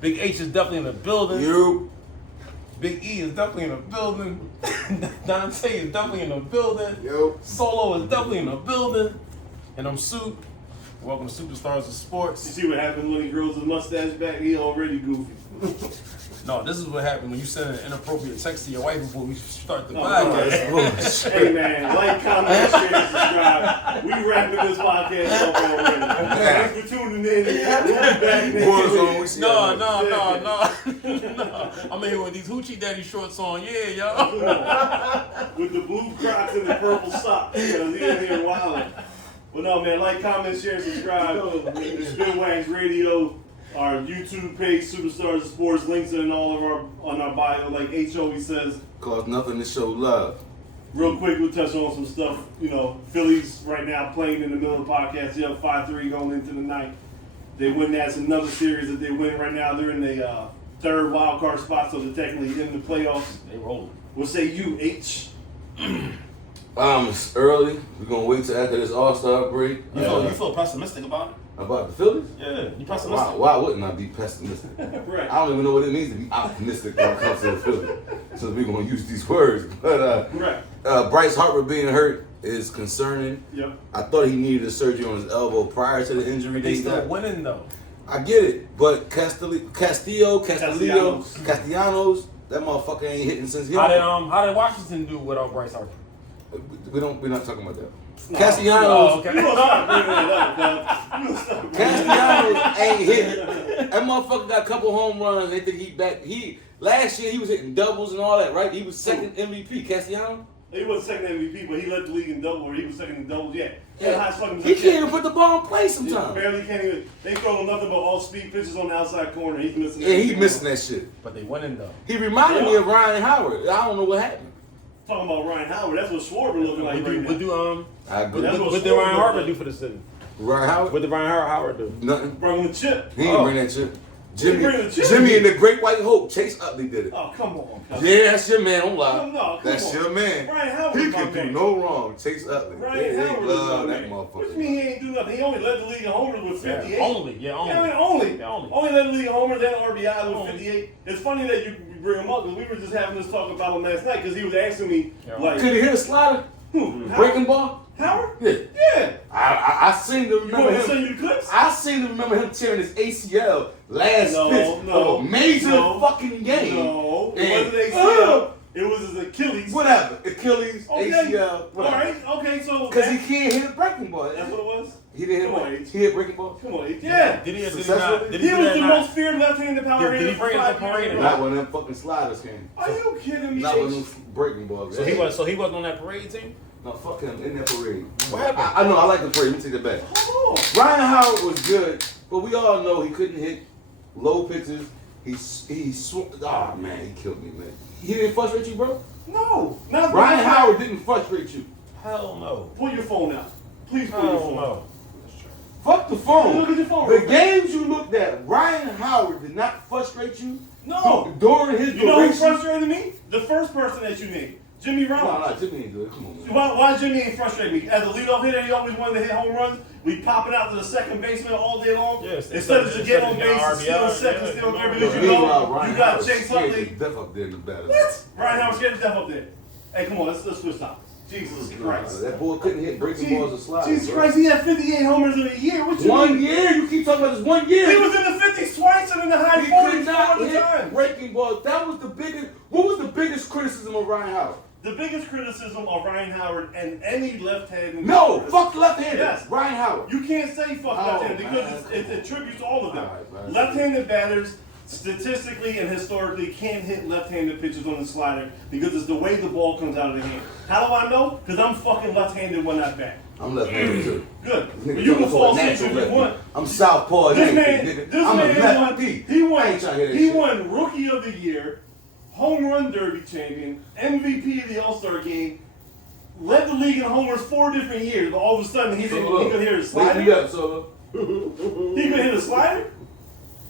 Big H is definitely in the building. You. Big E is definitely in the building. Dante is definitely in the building. Yo. Solo is definitely in the building. And I'm Soup. Welcome to Superstars of You Sports. see what happened when he grows his mustache back? He already goofy. No, this is what happened when you send an inappropriate text to your wife before we start the No, podcast. Hey man, like, comment, share, subscribe. We wrapping this podcast up already. Thanks for tuning in. We'll be back next week. No. I'm in here with these Hoochie Daddy shorts on. Yeah, y'all. With the blue Crocs and the purple socks. Because he in here wilding. But no, man, like, comment, share, subscribe. It's Spin Wax Radio. Our YouTube page, Superstars of Sports, links in all of on our bio, like H always says. Cost nothing to show love. Real quick, we'll touch on some stuff. You know, Phillies right now playing in the middle of the podcast. They're up 5-3 going into the ninth. They win. That's another series that they win right now. They're in the third wild card spot, so they're technically in the playoffs. They rolling. We'll say you, H. It's early. We're gonna wait till after this All-Star break. You feel pessimistic about it? About the Phillies? Yeah, you pessimistic. Why wouldn't I be pessimistic? Right. I don't even know what it means to be optimistic when it comes to the Phillies. So we're gonna use these words. But Right. Bryce Harper being hurt is concerning. Yep. I thought he needed a surgery on his elbow prior to the injury. They still winning though. I get it, but Castellanos, that motherfucker ain't hitting since he. How did Washington do without Bryce Harper? We're not talking about that. No. Castellanos, Oh, okay. You don't stop bringing that up, dog. Castellanos ain't hitting. That motherfucker got a couple home runs. They think he back. Last year he was hitting doubles and all that, right? He was second MVP. Castellanos. He wasn't second MVP, but he led the league in doubles, or he was second in doubles. Yeah. He can't even put the ball in play He sometimes. barely can't even. They throw him nothing but all speed pitches on the outside corner. He's missing. Yeah, he's missing that shit. But they winning though. He reminded me of Ryan Howard. I don't know what happened. Talking about Ryan Howard, that's what Schwarber looking like right now. What did Ryan Harper do for the city? Ryan Howard? What did Ryan Howard do? Nothing. Bring him the chip. He ain't bring that chip. He bring the chip. Jimmy and the Great White Hope, Chase Utley did it. Oh, come on. Yeah, that's your man. Don't lie. No, come That's on. your man. Ryan Howard He is my can do man. no wrong. Chase Utley. Ryan They Howard love is my that man. motherfucker. What do you mean he ain't do nothing? He only led the league in homers with 58. Only. Yeah, only led the league in homers and RBI with 58. It's funny that you bring him up because we were just having this talk about him last night because he was asking me, like, Could he hit a slider? Breaking ball? Howard? Yeah. Yeah. I seem to You remember want me to him. send you the clips? I seem to remember him tearing his ACL last pitch No. of a major fucking game. No, it And- wasn't ACL. It was his Achilles. Whatever. Achilles, Okay. ACL, whatever. All right. Okay. So Because he can't hit a breaking ball. that's what it was. He didn't Come on, hit. H. He hit breaking ball. Come on. Yeah. Did he not? Successful? Did He he was the not? most feared left-handed power Did he hitter bring for it to 5 years. parade? Not when them fucking sliders came. Are you kidding me? Not when H? them breaking balls. So he wasn't on that parade team? No, fuck him in that parade. What happened? I know. I like the parade. Let me take that back. Hold on. Ryan Howard was good, but we all know he couldn't hit low pitches. Oh man, he killed me, man. He didn't frustrate you, bro. No. Not Ryan Howard didn't frustrate you. Hell no. Pull your phone out. Please pull your Hell phone out. no. Fuck the phone. Look at your phone The real quick. games you looked at, Ryan Howard did not frustrate you. No. During his You know who duration. frustrated me? The first person that you named. Jimmy No, Rollins. Jimmy ain't good. Come on, man. Why Jimmy ain't frustrate me? As a leadoff hitter, he always wanted to hit home runs. We popping out to the second baseman all day long. Yes, instead of just getting on base, RBI, stealing second, yeah, stealing yeah. third, because you Meanwhile, know Ryan you got Howard Chase scared Utley. the death up there in the battle. What? Ryan Howard scared to death up there. Hey, come on, let's switch topics. Jesus Christ. That boy couldn't hit breaking balls or slides. Jesus bro. Christ, he had 58 homers in a year. What you One mean? year? You keep talking about this 1 year. He was in the 50s twice and in the high He 40s could not all the hit time. breaking balls. That was the biggest. What was the biggest criticism of Ryan Howard? The biggest criticism of Ryan Howard and any left-handed. No, fuck left-handed. Yes. Ryan Howard. You can't say fuck left-handed because it attributes to all of them. Left-handed batters statistically and historically can't hit left-handed pitches on the slider because it's the way the ball comes out of the hand. How do I know? Because I'm fucking left-handed when I bat. I'm left-handed too. Good. Nigga, But you can fall natural asleep if you lefty. want. I'm southpaw. and This everything, man, nigga. this I'm man a won. lefty. He I won. ain't trying to hear that He shit. won Rookie of the Year, Home Run Derby champion, MVP of the All-Star game. Led the league in homers 4 different years, but all of a sudden he could hit a slider. Wake me up, Solo. He could hit a slider.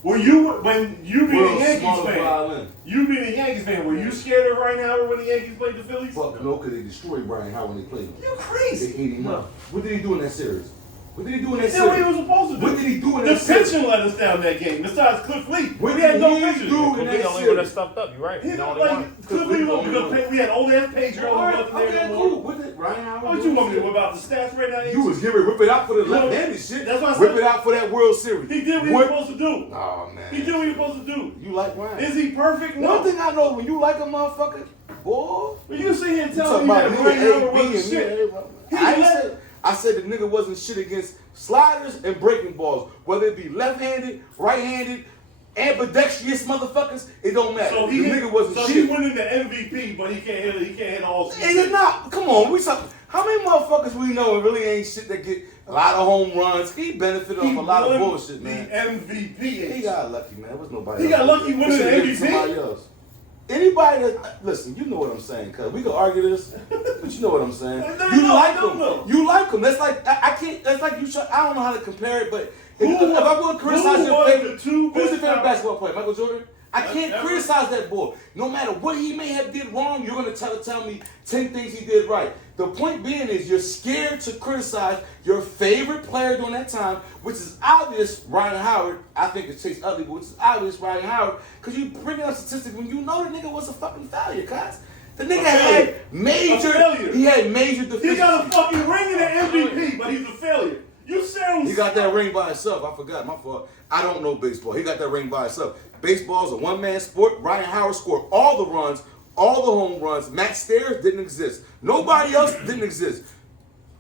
When you being a Yankees fan, violin. you being a Yankees fan, were you scared of Ryan Howard when the Yankees played the Phillies? Fuck no, because they destroyed Brian Howard when they played him. You They crazy. ate him up. What did he do in that series? What did he do in He that did what he series? was supposed to do. What did he do in The that series? pitching let us down that game. Besides Cliff Lee, What we had did no he pitchers. do in Cliff that Lee the only one that series? stepped up. You're right. He He's the looked only like one. Cliff Lee looked good. We had old ass Pedro. Okay, cool. What did Ryan Howard What do? you want me to whip out the stats right now? You was giving whip it out for the left-handed shit. That's what I Whip said. it out for that World Series. He did what he was supposed to do. Oh man. He did what he was supposed to do. You like Ryan? Is he perfect? No. One thing I know, when you like a motherfucker, boy. But you sit here and You tell talking me about that nigga Ryan Howard A, B, wasn't and shit. I said the nigga wasn't shit against sliders and breaking balls, whether it be left-handed, right-handed, ambidextrous motherfuckers. It don't matter. So the he nigga wasn't so shit. he's winning the MVP, but he can't hit. He can't hit all. And you're not. Come on, we talking. How many motherfuckers we know and really ain't shit that get a lot of home runs? He benefited off a lot of bullshit, man. The MVP. He got lucky, man. There was nobody. He else. got lucky winning the Should've been MVP? Somebody else. Anybody that listen, you know what I'm saying, cuz we can argue this, but you know what I'm saying. You like him. You like him. That's like I can't. That's like you. I don't know how to compare it, but if I want to criticize your favorite, who's your favorite basketball player? Michael Jordan. I can't criticize that boy. No matter what he may have did wrong, you're gonna tell me 10 things he did right. The point being is you're scared to criticize your favorite player during that time, which is obvious. Ryan Howard, I think it's Chase Utley, but which is obvious Ryan Howard, because you bringing up statistics when you know the nigga was a fucking failure, guys. The nigga had major deficiencies. He got a fucking ring in the MVP, but he's a failure. You sound. He got that ring by himself. I forgot. My fault. I don't know baseball. He got that ring by himself. Baseball's a one-man sport. Ryan Howard scored all the runs, all the home runs. Matt Stairs didn't exist. Nobody else didn't exist.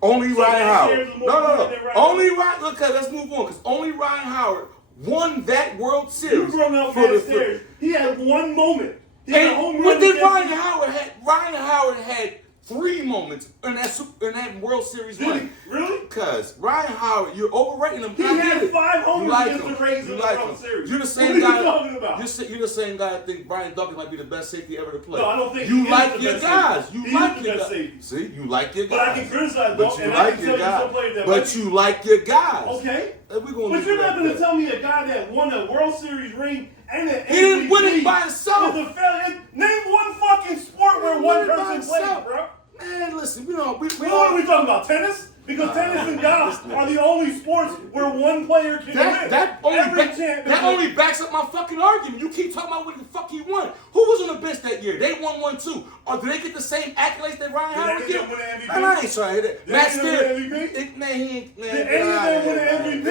Only Ryan Howard. No. Only Ryan. Look, let's move on. Because only Ryan Howard won that World Series. You brought up Matt Stairs. He had one moment. He had a home run. What did Ryan Howard had? Ryan Howard had 3 moments in that World Series run. Really? Because Ryan Howard, you're overrating him. He had 5 home runs against the Rays in the World Series. You're the same what guy. Are you talking about? You're the same guy that think Brian Dawkins might be the best safety ever to play. No, I don't think you he like is the your best guys. safety. You He like is your the best guys. safety. See, you like your guys. But I can criticize But Dawkins, you and I like can your tell you some guys. players that But you like your guys. Okay. But you're not going to tell me a guy that won a World Series ring and an MVP. He didn't win it by himself. Is a failure. Name one fucking sport where one person plays, bro. Man, listen, we what are we talking about? Tennis? Because tennis and golf are the only sports where one player can win. That only backs up my fucking argument. You keep talking about what the fuck he won. Who was on the bench that year? They won 1 too. Or did they get the same accolades that Ryan Howard did? get? Win an MVP? Man, I ain't trying to hear that. Matt Stairs. MVP? Man, he ain't. Man, Did any of them win an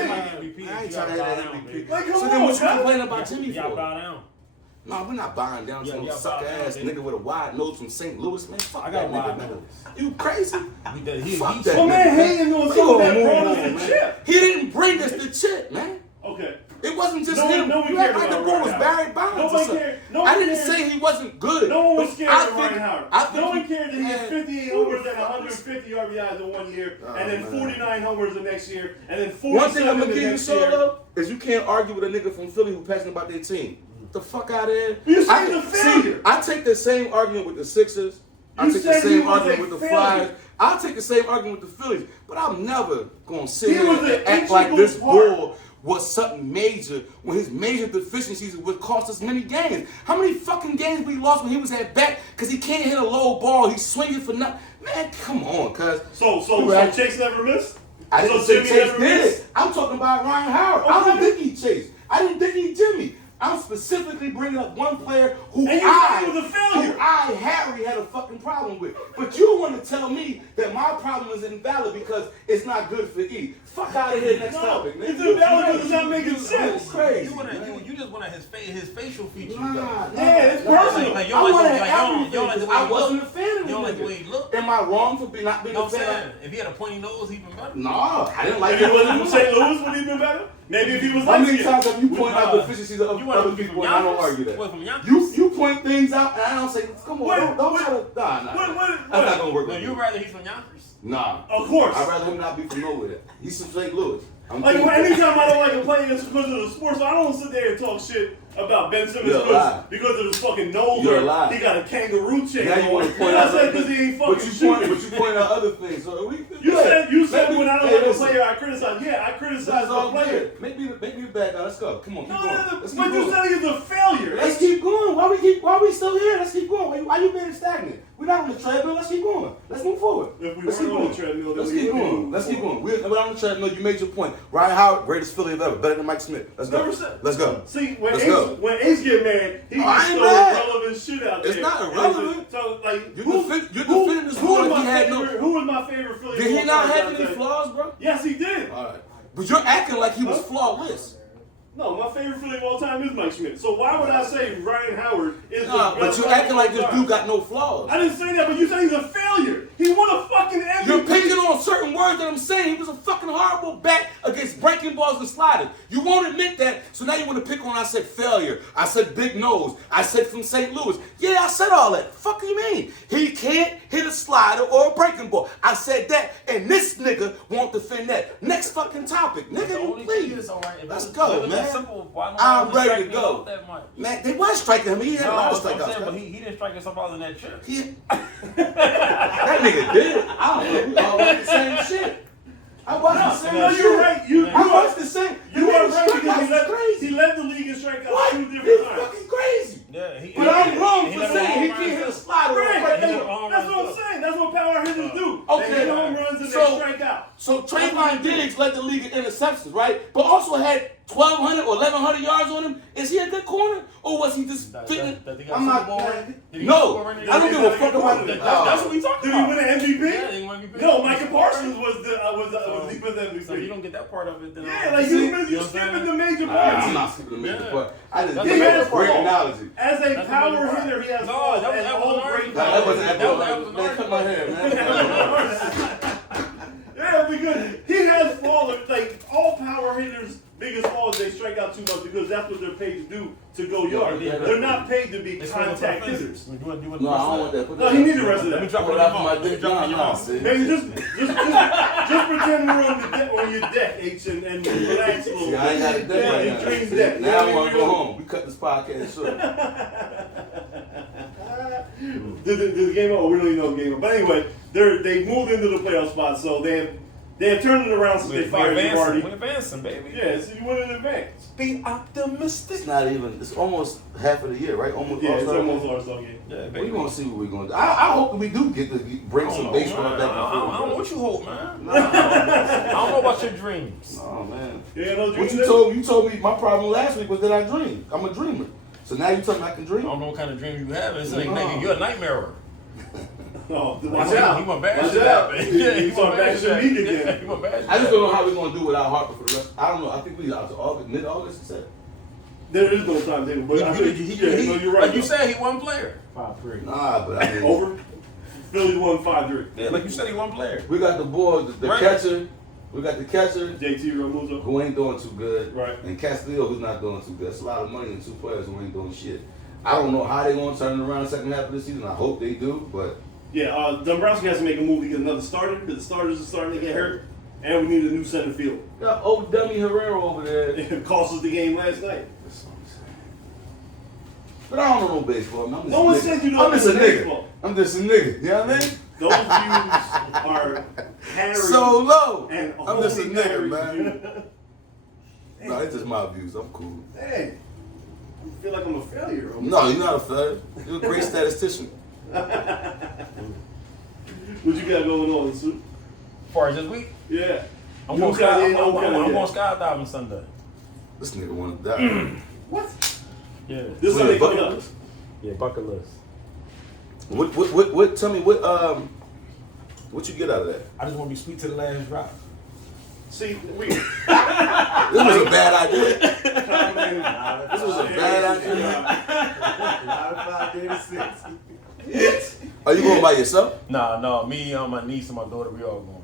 MVP? I ain't trying to hear that MVP. Like, come so then on, what you complaining about Jimmy Y'all for? bow down. No, we're not buying down to no sucker ass nigga with a wide nose from St. Louis, man. Fuck I got that wide nigga, nose. You crazy? Fuck that Well, man, nigga. hating on someone that brought us the chip. He didn't bring us the chip, man. Okay. It wasn't just No one- him. no one You cared act like the about boy Ryan was Howard. Barry Bonds. No or one something. cared. No I one didn't cared. say he wasn't good. No one was scared I of think- Ryan Howard. I think No one he- cared that he had 58 homers and 150 RBIs in 1 year, and then man. 49 homers the next year, and then 47 One thing I'm gonna the give you, next year. Solo, is you can't argue with a nigga from Philly who passionate about their team. Get the fuck out of here. You said he's a failure. See, I take the same argument with the Sixers. I You take the said he same was argument a with the failure. Flyers. I'll take the same argument with the Phillies. But I'm never gonna sit He here was and an act like this integral part. bull was something major when his major deficiencies would cost us many games. How many fucking games we lost when he was at bat because he can't hit a low ball? He's swinging for nothing. Man, come on, cuz. So Chase never missed? I didn't So say Jimmy Chase never did missed? it. I'm talking about Ryan Howard. I don't think he Chase. I didn't think he Jimmy. I'm specifically bringing up one player who And you said he was a failure. Harry, had a fucking problem with. But you want to tell me that my problem is invalid because it's not good for E. Fuck out of here next topic, man. It's invalid because it's not making sense. It's crazy. You just want his facial features. Nah, it's personal. Like, I wanted everything. I he wasn't a fan of You don't like the him. way he looked? Am I wrong for not being No, a I'm fan? saying, if he had a pointy nose, even better. No, I didn't like If he it. wasn't from St. Louis, would he been better? Maybe if he was How like many times have you pointed out You deficiencies of want other to be people from and I don't Yonkers? argue that? What, from Yonkers? You point things out and I don't say, come on, What? don't What? try to, nah. What? That's not gonna work No, with you me. rather he's from Yonkers? Nah. Of course. I'd rather him not be from nowhere. He's from St. Louis. I'm Like, cool with that. anytime I don't like a player, it's because of the sport, so I don't sit there and talk shit about Ben Simmons You're a lie. because of his fucking nose. You're a or lie. He got a kangaroo chain. Now you want to point I out said because he ain't fucking shooting. But you point out other things. So You said when I don't like a listen. player, I criticize. Yeah, I criticize the player. Make me back now. Let's go. Come on, keep going. Let's keep But you going. said he's a failure. Let's keep going. Why we still here? Let's keep going. Why you being stagnant? We're not on the treadmill. Let's keep going. Let's move forward. If we Let's keep weren't on going. the treadmill, then Let's we keep would be going. moving Let's keep forward. going. We're on the treadmill. You made your point. Ryan Howard, greatest Philly ever. Better than Mike Smith. Let's go. Let's go. See, Let's go. when Ace get mad, he I just ain't throw mad. irrelevant shit out there. It's not irrelevant. So, like, You're defending this boy like he had no. Who was my favorite Philly? Did he not have I'll any tell you. flaws, bro? Yes, he did. All right. But you're acting like he was flawless. No, my favorite Philly of all time is Mike Schmidt. So why would I say Ryan Howard is Nah, the but best you're player acting of like all this time? dude got no flaws. I didn't say that, but you said he's a failure. He won a fucking MVP. You're picking on certain words that I'm saying. He was a fucking horrible bat against breaking balls and sliding. You won't admit that, so now you want to pick on I said failure. I said big nose. I said from St. Louis. Yeah, I said all that. Fuck you mean? He can't hit a slider or a breaking ball. I said that, and this nigga won't defend that. Next fucking topic. Nigga, please. Let's go, man. I'm ready to go. Man, they was striking him. He had a lot of strikeouts. But he didn't strike us up all in that chip. That nigga did. I don't know. We all watched the same shit. I watched the same No, shit. you're right. I watched the same. You are right because Crazy. he led the league in strikeouts What? 2 different It's times. fucking crazy. Yeah, But I'm wrong for never saying he home can't hit a runs. slider or a Right. breaking That's ball. what I'm saying. That's what power hitters do. Okay. They hit home runs and So- they strike out. So Trayvon Diggs led the league in interceptions, right? But also had 1,200 or 1,100 yards on him. Is he a good corner, or was he just fitting? I'm not. No, I don't give a fuck about that. That's what we talking Did he about. win an MVP? Yeah, he won MVP. No, Michael Parsons was he was MVP. So you don't get that part of it. Then Yeah, like you skipping the major parts. I'm not skipping the major Yeah. part. I just That's gave a you major a great part. analogy. As a That's a power major part. hitter, he has No, flaws that was and an all argument. great That wasn't That was an man, cut my hair, man. Yeah, because he has flaws. Like all power hitters' biggest flaws, they strike out too much because that's what they're paid to do to go yard. Yeah, They're not paid to be It's contact for the hitters. You want No, I don't want that. Put No, that he up. need the rest of Let me that. drop Put it it in out your for my mouth. dick. Drop it in your Nah, mouth. see. Maybe just pretend we're on your deck, H, and relax a little See, bit. I ain't got a deck Yeah, right your now. dreams See, deck. now I want to go home. We cut this podcast short. Did the game up? Oh, we don't even know the game up. But anyway, they moved into the playoff spot, so they have turned it around since they fired Girardi. We're advancing, baby. Yeah, so you went in advance. Be optimistic. It's not even. It's almost half of the year, right? Almost. Yeah, it's All-Star almost game. All-Star game. Yeah, We're baby. gonna see what we're gonna do. I hope we do get to bring some baseball back and forth. I don't know what you hope, man. I don't know about your dreams. Oh man. Yeah, no What dreams. you told me my problem last week was that I dream. I'm a dreamer. So now you tell me I can I dream. don't know what kind of dream you have. It's like, No. nigga, you're a nightmare. Oh, He watch out. went bad Watch shit out. man. Yeah, he you start bashing me Yeah, again. he went bad shit I just don't know how we're gonna do without Harper for the rest. I don't know. I think we out to August, mid-August. You said. There is no timetable, but I think no, you're right. Like you though. said, he one player. 5-3. Nah, but I mean, Over. Phillies won 5-3. Yeah, like you said, he one player. we got the boy, the Right. catcher. We got the catcher JT Realmuto. who ain't doing too good, Right. and Castillo who's not doing too good. That's a lot of money in two players who ain't doing shit. I don't know how they gonna turn it around the second half of the season. I hope they do, but Yeah, Dombrowski has to make a move to get another starter because the starters are starting to get hurt, and we need a new center field. got old dummy Herrera over there. It cost us the game last night. That's what I'm saying. But I don't know no baseball. Man. I'm just No a one nigga. said you don't I'm just a know nigga. baseball. I'm just a nigga. You know what I mean? Those views are Harry So low. and I'm just a only nigga, Harry's man. view. No, it's just my views. I'm cool. Dang. I feel like I'm a failure. No, you're not a failure. You're a great statistician. What you got going on, Soup? As far as this week, Yeah. I'm You going got it, no kind of I'm yet. going skydiving Sunday. This nigga wanna die. What? Yeah. This Wait, Sunday bucket coming up. list? Yeah, bucket list. What? Tell me what you get out of that? I just want to be sweet to the last drop. See, we. This was a bad idea. This was a bad idea. Are you going by yourself? No, me, my niece, and my daughter, we all going.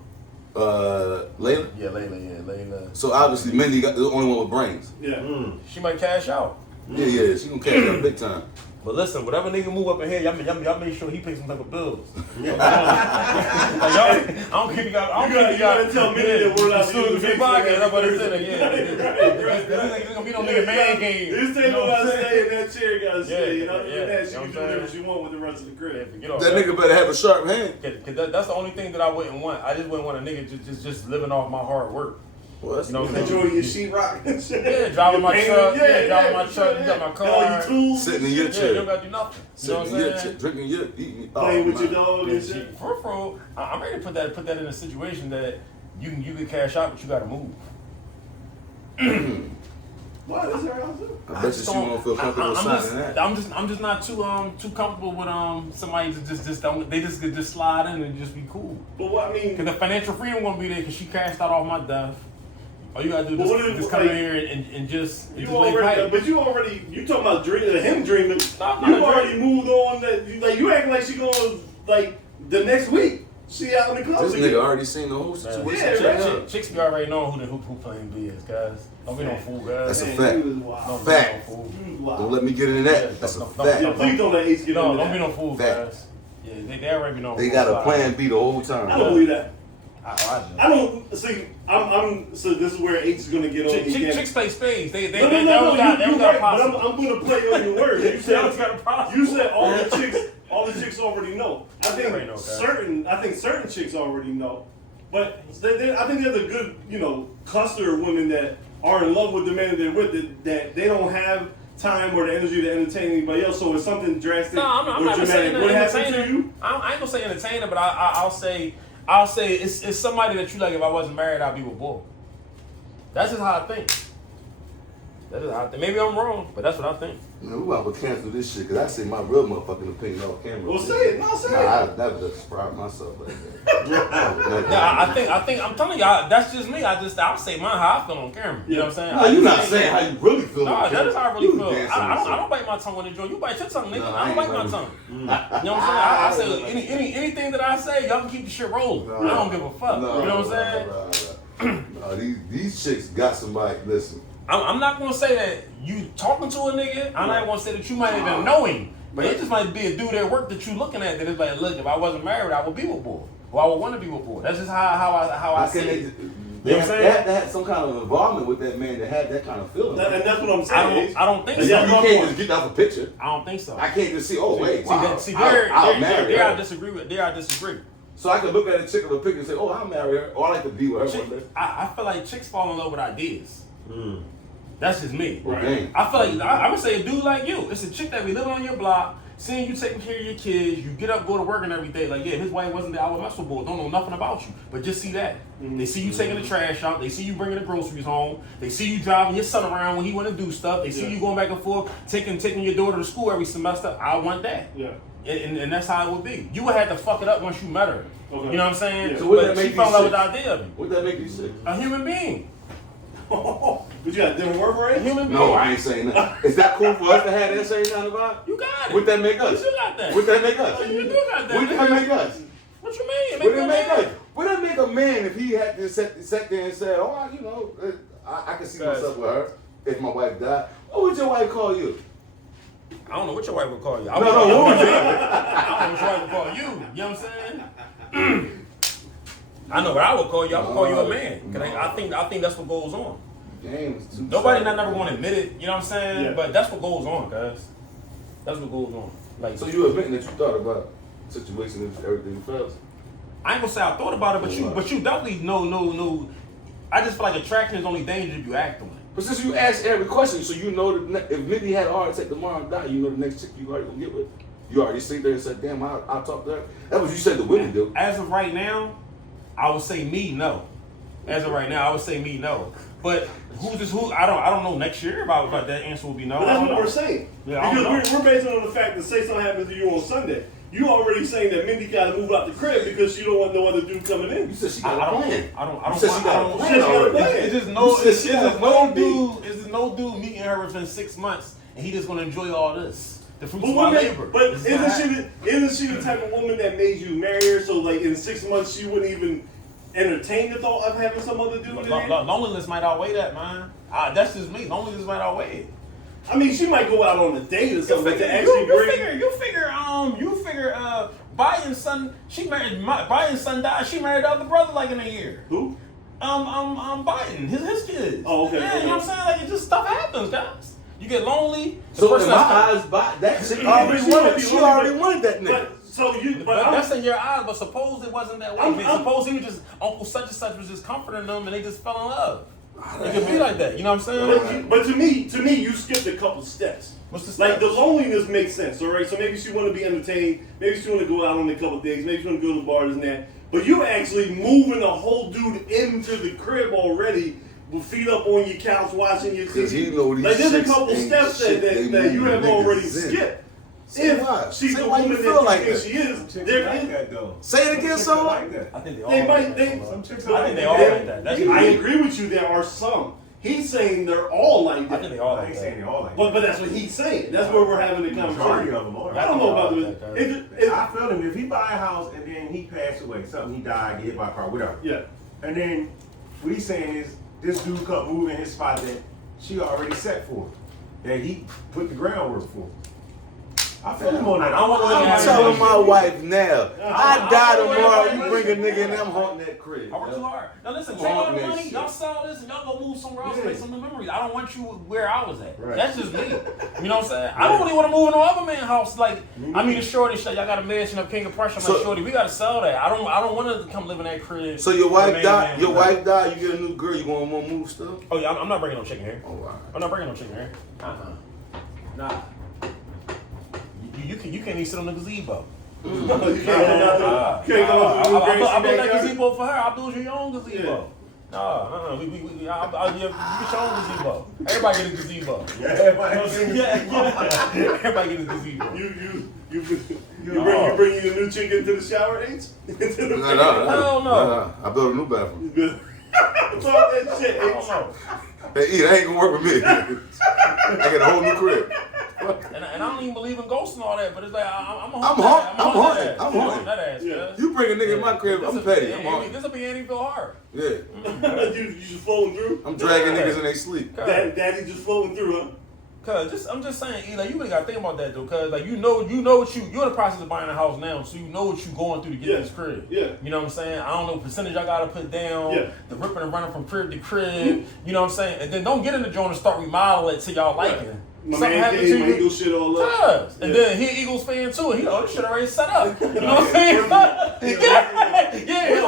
Layla? Yeah, Layla. So obviously Mindy got the only one with brains. Yeah. She might cash out. Yeah, she gonna catch that big time. But listen, whatever nigga move up in here, y'all make sure he pays some type of bills. Like, I don't care if you got. You gotta tell me that we're not doing the podcast. That's what I said. Yeah, this gonna be no nigga man game. This table gotta stay, and that chair gotta stay. You know, that she can do whatever she want with the rest of the crib. That nigga better have a sharp hand. That's the only thing that I wouldn't want. I just wouldn't want a nigga just living off my hard work. Well, that's, you know what I'm enjoying your sheetrock and shit. Yeah, driving my truck. Yeah, driving my truck. You got my car. All your tools. Sitting in your chair. You don't got to do nothing. You know what I'm saying? Drinking your, eating. Playing with your dog and shit. For I'm ready to put that in a situation that you can cash out, but you got to move. What? That's her house too. I bet you won't feel comfortable signing that. I'm just not too comfortable with somebody to just slide in and just be cool. But what I mean, because the financial freedom won't be there because she cashed out all my death. All you gotta do is just come in here and just you already you talking about him dreaming. No, you already moved on. That you acting like she going like the next week. She out in the club. This nigga already seen the whole situation. Yeah, chicks be already knowing who playing B is, guys. Don't be no fool, guys. That's a fact. Fact. Don't let me get into that. That's a fact. Please don't let Ace get into that. Don't be no fool, guys. Yeah, they already be knowing. They got a plan B the whole time. I don't believe that. I don't see. So this is where H is gonna get on. Chicks play spades. They no, got a problem. But I'm gonna play on your words. You said all the chicks already know. I think certain chicks already know. But I think there's a good cluster of women that are in love with the man they're with that they don't have time or the energy to entertain anybody else. So it's something drastic. No, I'm not saying what happened to you? I ain't gonna say entertainer, but I'll say it's somebody that you like. If I wasn't married, I'd be with Bull. That's just how I think. Maybe I'm wrong, but that's what I think. Man, we about to cancel this shit because I say my real motherfucking opinion off camera. Well, say it. No, say it. I never just describe myself like that. Yeah, I think I'm telling y'all, that's just me. I'll say mine how I feel on camera. You know what I'm saying? No, you're not saying how you really feel. No, that is how I really feel. I don't bite my tongue when enjoying. You bite your tongue, nigga. No, I don't bite my tongue. You know what I'm saying? I say anything that I say, y'all can keep the shit rolling. I don't give a fuck. You know what I'm saying? No, these chicks got somebody. Listen. I'm not gonna say that you talking to a nigga. I'm not gonna say that you might even know him, but it just might be a dude at work that you looking at that is like, look, if I wasn't married, I would be with Boy, or I would want to be with Boy. That's just how I see it. They had some kind of involvement with that man that had that kind of feeling. And that's what I'm saying. I don't think so. You can't just get off a picture. I don't think so. I can't just see. Oh wait, there I disagree with. There I disagree. So I could look at a chick of a picture and say, oh, I'll marry her, or I like to be with her one day. I feel like chicks fall in love with ideas. That's just me. Right. I feel like I would say a dude like you. It's a chick that be living on your block, seeing you taking care of your kids. You get up, go to work, and every day. Like, yeah, his wife wasn't there. I was mess with Boy. Don't know nothing about you, but just see that. They see you taking the trash out. They see you bringing the groceries home. They see you driving your son around when he want to do stuff. They see you going back and forth, taking your daughter to school every semester. I want that. Yeah. And that's how it would be. You would have to fuck it up once you met her. Okay. You know what I'm saying? Yeah. So what that she make fell in love with the sick? idea of you. What that make you sick? A human being. But you got a different word for it? A human being. No, I ain't saying that. Is that cool for us to have that same kind of vibe? You got it. What that make us? You still got that. What that make us? You do got that. What that make us? What you mean? What that make us? What that make a man if he had to sit there and say, oh, I can see myself with her if my wife died. What would your wife call you? I don't know what your wife would call you. What would you? I don't know what your wife would call you. You know what I'm saying? I know what I would call you. I would call you a man. Cause I think that's what goes on. Nobody never want to admit it. You know what I'm saying? Yeah. But that's what goes on, guys. That's what goes on. Like, so you admitting that you thought about the situation and everything felt? I ain't gonna say I thought about it, but you definitely know. I just feel like attraction is only danger if you act on it. But since you asked every question, so you know that if Mindy had a heart attack tomorrow and die, you know the next chick you already gonna get with. You already sit there and said, damn, I'll talk to her. That's what you said the women do. As of right now, I would say me, no. As of right now, I would say me, no. But who? I don't know next year about that answer will be no. But that's what we're saying. Yeah, because we're basing on the fact that say something happens to you on Sunday. You already saying that Mindy got to move out the crib because you don't want no other dude coming in. You said she got a plan. I don't. You said she got a plan already. It's just no dude meeting her within 6 months and he just gonna enjoy all this. The fruits of my labor. But isn't she the type of woman that made you marry her? So like in 6 months she wouldn't even entertain the thought of having some other dude in there? Loneliness might outweigh that, man. That's just me. Loneliness might outweigh it. I mean, she might go out on a date or something, but to You actually bring. figure, Biden's son, Biden's son died, she married the other brother like in a year. Who? Biden, his kids. Oh, okay. Yeah, Okay. you know what I'm saying? Like, it just stuff happens, guys. You get lonely. So in my eyes, that shit already wanted. She already wanted that nigga. But that's in your eyes, but suppose it wasn't that way. Suppose he was just, Uncle such and such was just comforting them and they just fell in love. It could be like that, you know what I'm saying? But to me, you skipped a couple steps. What's the steps? Like the loneliness makes sense, all right? So maybe she want to be entertained, maybe she want to go out on a couple days, maybe she want to go to bars and that. But you're actually moving a whole dude into the crib already, with feet up on your couch watching your TV. You know these like there's a chicks couple ain't steps shit, that you have already niggas in. skipped. Say If why? she's Say the why you woman feel that like you think that. she is, Chicks they're like in. that though. Say it again, Chicks son. like that. I think they all They like might. that. Some chicks I like think they that. all like that. That's I agree with you. There are some. He's saying they're all like I that. think they all I like ain't saying they that. all like But that. that's what he's saying. That's where we're having the Majority conversation. of them are. I don't know about it. I feel him. If he buy a house and then he passed away, something he died, get hit by a car, whatever. Yeah. And then what he's saying is this dude come move in his spot that she already set for him, that he put the groundwork for. I feel him on that. I don't want to I'm telling my wife now, I die I tomorrow, don't you bring a nigga in, I'm haunting that crib. I work too yo. hard. Now listen, Come take all on, the man, money, shit. y'all sell this and y'all go move somewhere else and make some new memories. I don't want you where I was at. Right. That's just me. You know what I'm saying? I don't really want to move in no other man's house. Like, I mean, the shorty shit, y'all got a mansion up King of Prussia. I'm So- like, shorty, we gotta sell that. I don't want to come live in that crib. So your wife Man, died, man, man. you get a new girl, you gonna want to move stuff? Oh yeah, I'm not bringing no chicken here. All right. I'm not bringing no chicken here. Nah. You can't even sit on the gazebo. You can't go out there. You can't go out there. I'll build that backyard. gazebo for her. I'll build you your own gazebo. I'll you get your own gazebo. Everybody get a gazebo. Yeah, everybody. Everybody get a gazebo. You bring your new chick into the shower, H? Hell no. I built a new bathroom. Talk that shit, I don't H. know. Hey, that ain't gonna work with me. I got a whole new crib. And I don't even believe in ghosts and all that, but it's like I'm haunting. that ass. Yeah. You bring a nigga in my crib, I'm petty. I'm haunting. This will be Andyville hard. Yeah, You just floating through? I'm dragging niggas in their sleep. Daddy just floating through, huh? Cause I'm just saying, like you really gotta think about that though, cause like you're in the process of buying a house now, so you know what you're going through to get this crib. Yeah. You know what I'm saying? I don't know what percentage I gotta put down, Yeah. the ripping and running from crib to crib, you know what I'm saying? And then don't get in the joint and start remodeling it till y'all like it. My Something man happened gave to my you. Eagle shit all up. Cuz. And then he Eagles fan too, and he this shit already set up. You know what I'm saying? yeah, his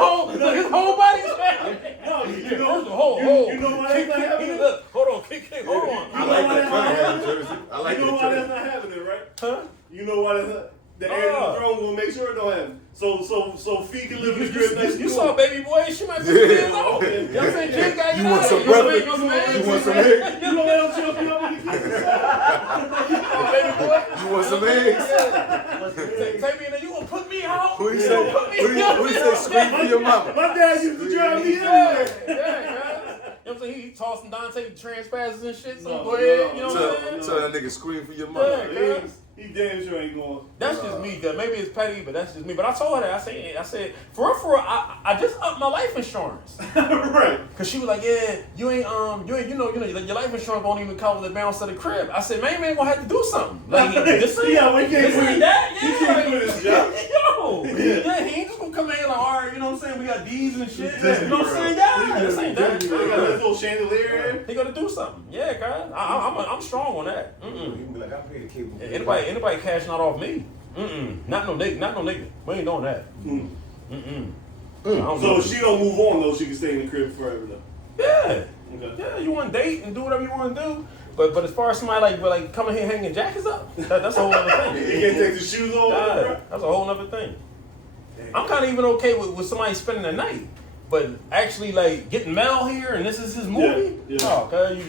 whole body's family. No, you know, First of all, you know why that's not happening? Look, hold on, kick, hold on. I like that Cunningham jersey. I like You know that why that's jersey. not happening, right? Huh? You know why that's not. The heir to the throne gonna make sure it don't happen. So Fee can live in the crib next to You saw baby boy, she might be years old. You know what I'm saying? Jim got You want some breakfast? You want some eggs? You know what else you'll be able to get? Baby boy. You want some eggs? Take me in there, you gonna put me out? Who you say? Who you say scream for your mama? My dad used to drive me Yeah, everywhere. yeah, man. You know what I'm saying? He tossing Dante trans passes and shit, so No, go ahead, you know what I'm saying? Tell that nigga scream for your mama. Yeah. He damn sure ain't going. That's just me, cause maybe it's petty, but that's just me. But I told her that, I said, for real, I just upped my life insurance. Right. Cause she was like, yeah, you ain't, you know, your life insurance won't even cover the balance of the crib. I said, man gonna have to do something. Like, this ain't, Yeah, we can't this quit. ain't that, He can't quit his job. Yo, yeah, he ain't just gonna come in like, all right, you know what I'm saying? We got these and shit. You know what I'm saying? Yeah, this ain't that. They got this little chandelier. He gonna do something. Yeah, guys. I'm strong on that. You can be like, I paid the cable. Anybody cashing out off me? Not no nigga. We ain't doing that. I don't So know. if she don't move on though, she can stay in the crib forever though. Yeah. Okay. Yeah, you want to date and do whatever you want to do. But as far as somebody like coming here hanging jackets up, that's a whole other He thing. can't take the shoes off. Yeah, that's a whole other thing. I'm kind of even okay with somebody spending the night, but actually like getting Mel here and this is his movie. Yeah. Oh, cause you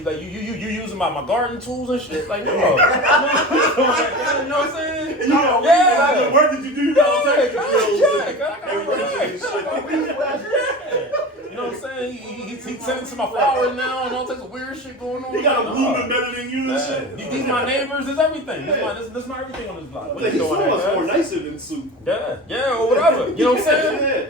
using my garden tools and shit like no. You know what I'm saying? You know, how much work did you do? You gotta take the You know what I'm saying? He's sending to my flowers now and all types of weird shit going on. He got a blooming better than you and shit. These my neighbors, is everything. This my everything on this block. What But they he's so doing much that, more guys? nicer than Soup. Yeah, or whatever. You know what I'm saying? Yeah.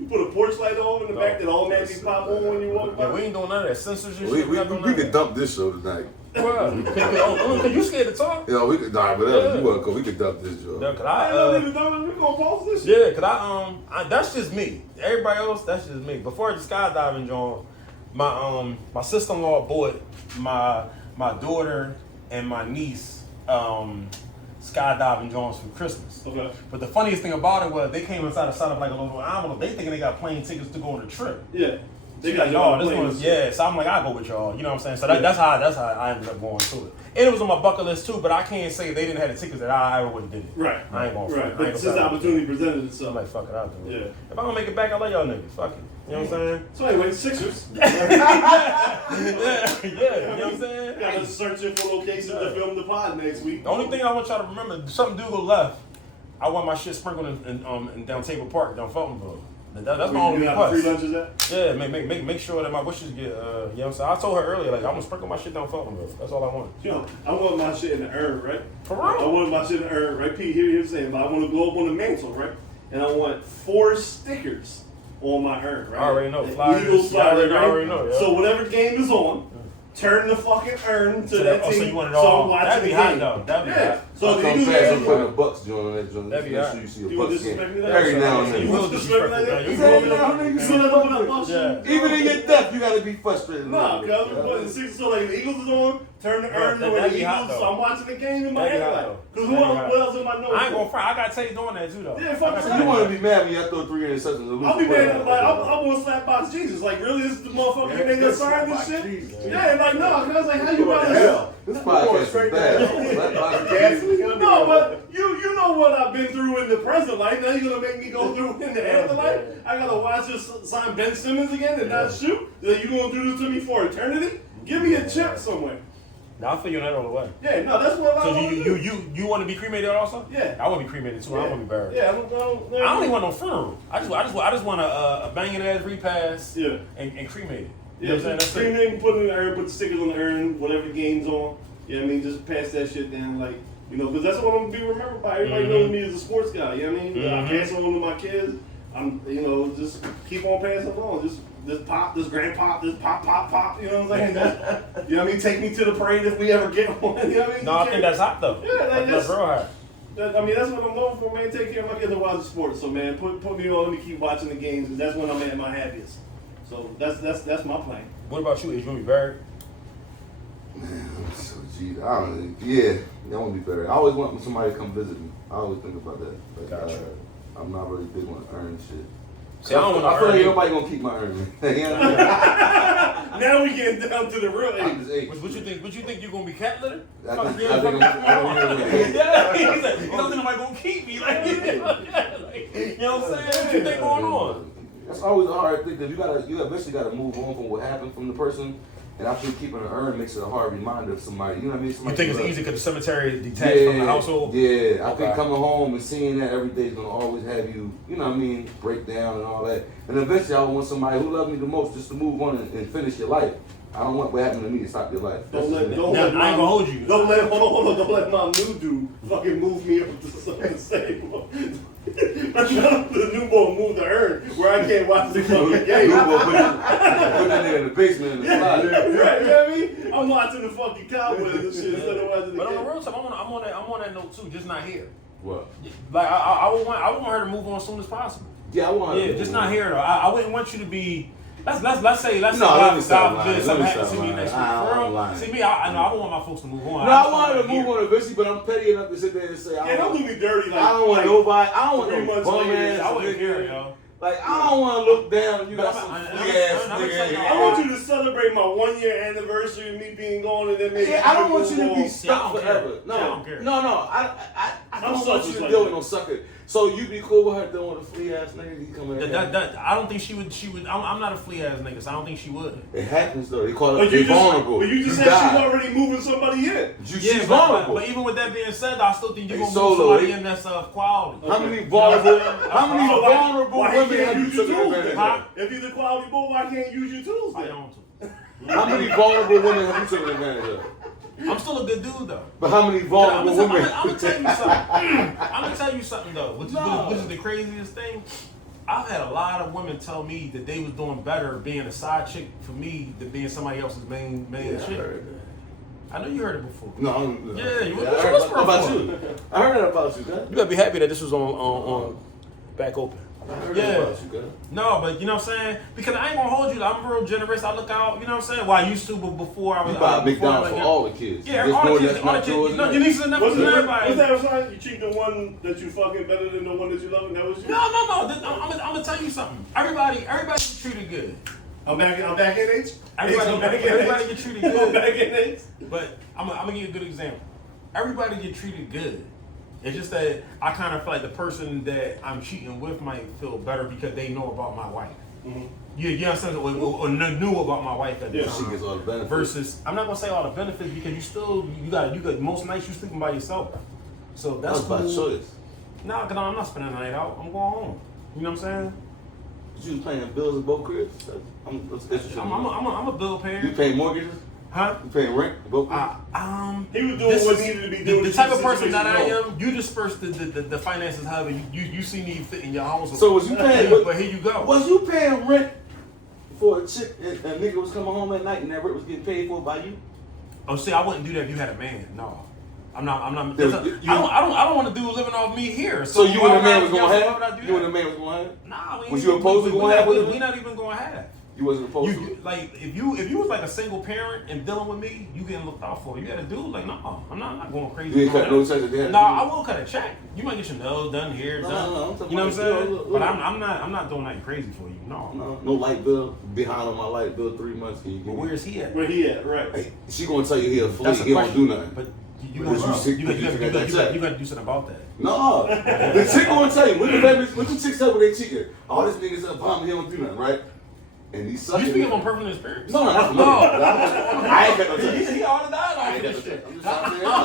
You put a porch light on in the back that automatically pop on when you walk by. Yeah, we ain't doing none of that. Censorship shit. We not doing can none of that. dump this show tonight. Well, cause you scared to talk? Yo, we could die, whatever. Yeah. You want to go? We could dump this job. Yeah, cause I ain't no nigga we gonna post this shit. Yeah, cause that's just me. Everybody else, that's just me. Before the skydiving joint, my sister-in-law bought my daughter and my niece skydiving joints for Christmas. Okay. But the funniest thing about it was they came inside a sign up like a little envelope. They thinking they got plane tickets to go on a trip. Yeah. They like, no, this one's So I'm like, I'll go with y'all. You know what I'm saying? So that's how I ended up going to it. And it was on my bucket list too, but I can't say they didn't have the tickets that I ever would have did it. Right. I ain't gonna Right. But since the opportunity presented itself. I'm like, fuck it, I'll do it. Yeah. If I don't make it back, I'll let y'all niggas. Fuck it. You know what I'm saying? So anyway, Sixers. yeah, you know what I'm saying? Got us searching for locations to film the pod next week. The only thing I want y'all to remember, something do go left. I want my shit sprinkled in down Table Park, down Feltonville. That's my only request. Free lunches at? Yeah, make sure that my wishes get, you know what I'm saying? I told her earlier, like, I'm gonna sprinkle my shit down Feltonville. That's all I want. Yo, I want my shit in the urn, right? For real? I want my shit in the urn, right? Pete, here's the saying, but I want to go up on the mantle, right? And I want 4 stickers on my urn, right? I already know. The Flyers. Eagles flyers, I right? already know, yeah. So whatever game is on, turn the fucking urn to that team. So you want it So all? I'm watching That'd be the hot game. though. That'd be Yeah. hot. So the come Eagles fast and game. put a Bucks joint on that joint. That'd be Make hot. sure you see a You Bucks disrespect game. me that? Every now and You then. will disrespect me. that? You Is will that be now? like- Nigga, You see know that what I'm Bucks? saying? Yeah. Even in your death, you gotta be frustrated. Nah, cuz I'm putting 6 so like the Eagles is on, turn the urn That'd on the be hot, Eagles, so though. I'm watching the game in my That'd be head hot, like, though. cause That'd be hot. what else am I know? I ain't gonna front. I gotta tell you doing that too though. Yeah, fuck I gotta that. You tell want to be mad when y'all throw 3 interceptions and lose. I'll be the mad playoffs. like I want to slap box Jesus. Like really, this is the motherfucker you made that sign this shit. Yeah, like no, I was like, how you about to? Hell. This podcast is straight bad. down. That podcast is- No, but you know what I've been through in the present life. Now you're gonna make me go through in the afterlife. I gotta watch this sign Ben Simmons again and not shoot. That you gonna do this to me for eternity? Give me a chip somewhere. Now I feel you that all the way. Yeah, no, that's what I So want to do. you want to be cremated also? Yeah. I want to be cremated too. I don't want to be buried. Yeah, I I don't even want no funeral. I just want a banging ass repass. Yeah. And cremated. You Yeah, know what I'm just saying? cremate, put it in the urn, put the stickers on the urn, whatever the game's on. You know what I mean? Just pass that shit down, like, you know, because that's what I'm gonna be remembered by. Everybody knows me as a sports guy. You know what I mean? I pass it on to my kids. I'm, you know, just keep on passing along. Just this pop, this grandpop, this pop, pop, pop. You know what I'm saying? Just, you know what I mean? Take me to the parade if we ever get one. You know what I mean? No, I think that's hot though. Yeah, like that's real hot. I mean, that's what I'm known for, man. Take care of my kids and watch the sports. So, man, put me on. Let me keep watching the games, and that's when I'm at my happiest. So that's my plan. What about you? Is you gonna be buried? Man, I'm so G. I don't. Yeah, I want to be buried. I always want somebody to come visit me. I always think about that. Like, Gotcha. I'm not really big on earn shit. See, I don't want I feel to like earn. nobody gonna keep my earn. You know? Now we getting down to the real I'm eight. just eight. What you think? What you think? You gonna be cat litter? I Fuck think- yeah, I think fuck I'm- yeah. Yeah, he's like, you don't think nobody gonna keep me? Like, you know what I'm saying? What you think going on? That's always a hard thing because you eventually gotta move on from what happened from the person, and I think keeping an urn makes it a hard reminder of somebody. You know what I mean? You Somebody think it's you love. easy because the cemetery is detached from the household? Yeah, I think Okay. coming home and seeing that every day is gonna always have you, you know what I mean, break down and all that. And eventually, I want somebody who loves me the most just to move on and finish your life. I don't want what happened to me to stop your life. Don't That's let just- don't Now, let I ain't gonna hold you. Don't let hold on, don't let my new dude fucking move me up to something stable. The new boy moved the urn where I can't watch the fucking You game. gonna put that nigga in the basement in the slide. Right, you know what I mean? I'm watching the fucking Cowboys and shit instead of watching the But on the game. real time, I'm on that note too, just not here. What? Like I would want her to move on as soon as possible. Yeah, I want. Yeah, just not here though. I wouldn't want you to be. Let's say No, let me God stop forbid lying. something Let me happens to stop me lying. next week. I'm For real? lying. See me, I know I don't want my folks to move on. No, I just wanted to want move here. on eventually, but I'm petty enough to sit there and say, Yeah, don't do me dirty like I don't want nobody. I don't want 3 no months bum later, ass. I wouldn't nigga. care, yo. Like I don't want to look down and you But got some I'm- free ass I'm nigga. telling you, I want you to celebrate my 1 year anniversary of me being gone and then maybe Yeah, I don't want you to move be on. stuck don't forever. care. No, Yeah, I don't care. no. I I'm don't want selfish you to like deal that. with no sucker. So you be cool with her dealing with a flea ass nigga? You come in there. I don't think she would. I'm not a flea ass nigga, so I don't think she would. It happens though. They call But it they you just, vulnerable. but you just said die. she's already moving somebody in. She's vulnerable. But even with that being said, I still think you're Hey, gonna Solo, move somebody they- in that's of quality. How many vulnerable? How many So vulnerable why women can't have you you use your taken tools advantage then? of? If he's a quality boy, why can't you use your tools I then? don't. How many vulnerable women have you taken advantage of? I'm still a good dude though. But how many I'm vulnerable gonna women? tell you something. I'm gonna tell you something though, which is the craziest thing. I've had a lot of women tell me that they was doing better being a side chick for me than being somebody else's main Yeah, I chick. heard that. I know you heard it before. No. Yeah, I heard about you. I heard that about you, guys. You gotta be happy that this was on back open. I heard that about you, guys. No, but you know what I'm saying? Because I ain't gonna hold you. I'm real generous. I look out, you know what I'm saying? Well, I used to, but before I was. You buy McDonald's for all the kids. Yeah, Just all know the kids. that's All the not kids. yours, You know, man. your nieces and nephews and everybody. What's that sign? You treat the one that you fucking better than the one that you love, and that was you? No. I'm gonna tell you something. Everybody gets treated good. I'm back in H. Everybody get treated I'm good. back in H. But I'm gonna give you a good example. Everybody get treated good. It's just that I kind of feel like the person that I'm cheating with might feel better because they know about my wife. Mm-hmm. You understand? Or knew about my wife at the time. She gets all the benefits. Versus, I'm not gonna say all the benefits because you got most nights you sleeping by yourself. So that's by choice. Nah, cause I'm not spending the night out. I'm going home. You know what I'm saying? But you was paying bills in both cribs? I'm a bill payer. You paying mortgages? Huh? You paying rent in both cribs? He was doing what needed to be doing. The type of person that I am, you disperse the finances however you see need fit in your house. So was you paying? But here you go. Was you paying rent for a chick and a nigga was coming home at night and that rent was getting paid for by you? Oh, see, I wouldn't do that if you had a man. No, I'm not. I don't want to do living off me here. So you and the man was gonna have? have? You and the man was gonna have? Nah, Was you opposed to going have with him? We not even gonna have. You wasn't opposed to it? Like if you was like a single parent and dealing with me, you getting looked out for. You had a dude like no, I'm not going crazy. You ain't cut no checks at the end? No, I will cut a check. You might get your nails done here, No, done. I'm talking You know what I'm about saying? look. But I'm not doing nothing crazy for you. No. No light bill. Behind on my light bill 3 months. Can you give But me? where's he at? Where he at? Right. Hey, she gonna tell you he a flea. That's a He don't question. do nothing. But you Because got you to do something about that. No, the chick gonna tell you. When the chicks tell when they cheating, all this niggas up bum, he don't do nothing, right? And he's sucking. You speaking on personal experience? No, that's No. I ain't got no check. He all the I ain't dialogue. got no check. I'm just trying to figure it out.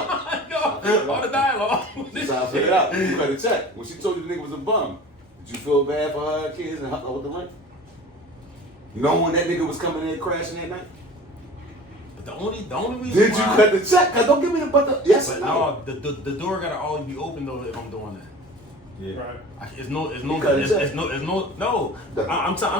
All the dialogue. Just trying to figure it out. You got to check. When she told you the nigga was a bum, did you feel bad for her kids and her with the rent? Knowing that nigga was coming in crashing that night? But the only reason Did you why, cut the check? Cause don't give me the yes or but no. no, the door gotta always be open though if I'm doing that. Yeah. Right. It's no. I'm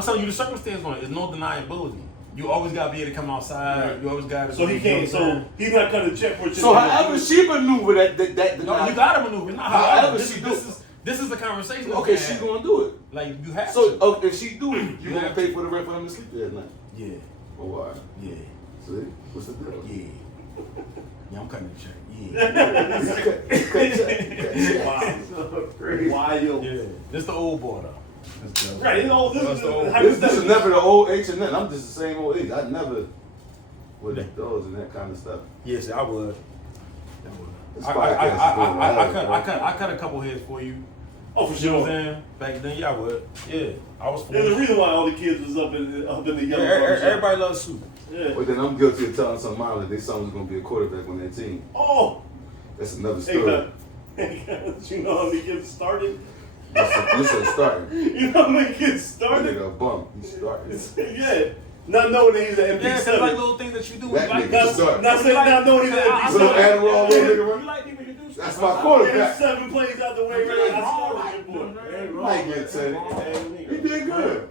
telling you the circumstance on it. It's no deniability. You always gotta be able to come outside. Right. You always gotta. So he can't. So he's not cutting a check for. So however she maneuver that No, you gotta maneuver. Not However this, she this do. is this is the conversation. Okay, we she had. gonna do it. Like you have So to. if she do it, you gonna have pay for the rent for him to sleep there at night. Yeah. Oh, why? Yeah. See? What's the deal? Yeah. Yeah, I'm cutting the check. Yeah. Wild. Yeah. This the old boy though. Right. You know, this This is never the old H and N. I'm just the same old H. I never would those and that kind of stuff. Yes, I would. This I cut a couple heads for you. Oh, for You know what sure. I'm saying? Back then, yeah, I would. Yeah, I was. There's a reason why all the kids was up in the yellow. barbershop. Everybody loves Soupa. Yeah. But then I'm guilty of telling some mom that their son was going to be a quarterback on that team. Oh. That's another Hey, story. you know how many kids started? You said starting. You know how many kids That started? nigga a bum. He started. Yeah. Not knowing that he's an Yeah, MP7. it's like little things that you do. That Like nigga started. Not saying not knowing he's an So MP7. Adderall little nigga You run. like people to do stuff. That's my quarterback. 7 plays out the way, man. I started your boy. Mike get Teddy. He did good.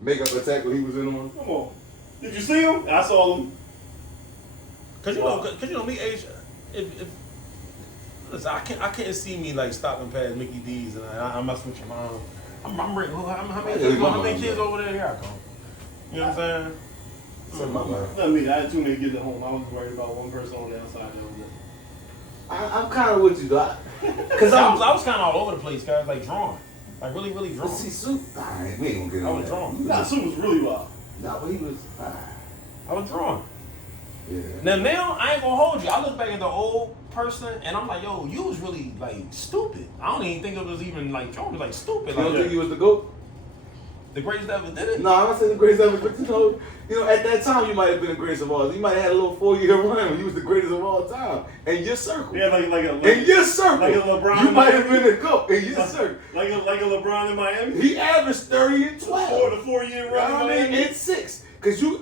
Makeup attack when he was in on. Come on. Did you see him? I saw him. Cause you know me, Asia. If listen, I can't see me like stopping past Mickey D's and I mess with your mom. I'm ready. How many kids over there? Here I come. You know what I'm saying? Not me. I had too many kids at home. I was worried about one person on the outside. I'm kind of with you, though. Cause I was kind of all over the place, guys. Like drawn, like really drawn. Let's see, Soup. Alright, we ain't gonna get I on was that. drawn. Nah, Soup was really wild. Nah, but he was. I was drawn. Yeah. Now I ain't gonna hold you. I look back at the old person and I'm like, yo, you was really like stupid. I don't even think it was even like drawn. It was like stupid. You don't Like think he was the GOAT? the greatest ever did it. No, I'm not saying the greatest ever, but you know, at that time you might have been the greatest of all. You might have had a little 4-year run when you was the greatest of all time. In your circle. Yeah, like In your circle. like a LeBron you in might have Miami. been the GOAT in your circle. like a LeBron in Miami. He averaged 30 and 12. The 4-year run in I mean, Miami. and 6. Because you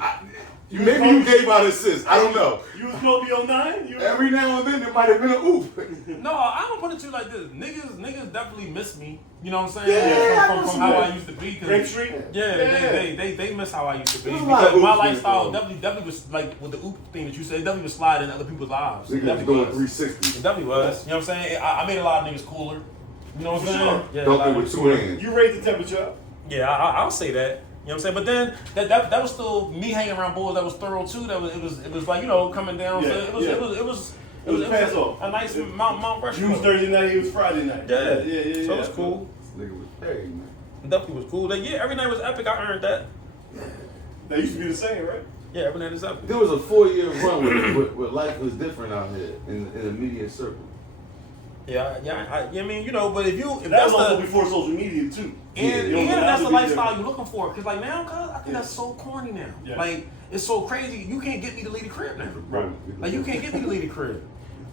Maybe you gave out assists. I don't know. You was Kobe 09? Every now and then there might have been an oop. No, I don't put it to you like this. Niggas definitely miss me. You know what I'm saying? Yeah, from how I used to be. Grape Street? Yeah, they miss how I used to be. There's a lot of Because my oops, lifestyle man. definitely was like with the oop thing that you said, it definitely was sliding in other people's lives. It Niggas definitely doing was. 360. It definitely was. You know what I'm saying? I made a lot of niggas cooler. You know what I'm saying? Sure. Yeah, a Don't lot do of with niggas 2 cooler. hands. You raised the temperature up. Yeah, I'll say that. You know what I'm saying? But then that was still me hanging around boys that was thorough too. It was like, you know, coming down. Yeah, So it was pass off. a nice Mount You Rushmore. was Thursday night, he was Friday night. Yeah. Yeah. So it was cool. This nigga was paid, man. It definitely was cool. Like, yeah, every night was epic. I earned that. That used to be the same, right? Yeah, every night is epic. There was a 4-year run where life was different out here in the media circle. I mean, you know, but if That that's was also the before social media too. and You know, that's the that would be lifestyle different. you're looking for. Cause like now, cause I think that's so corny now. Yeah. Like it's so crazy. You can't get me to leave the crib now. Right. Like you can't get me to leave the crib.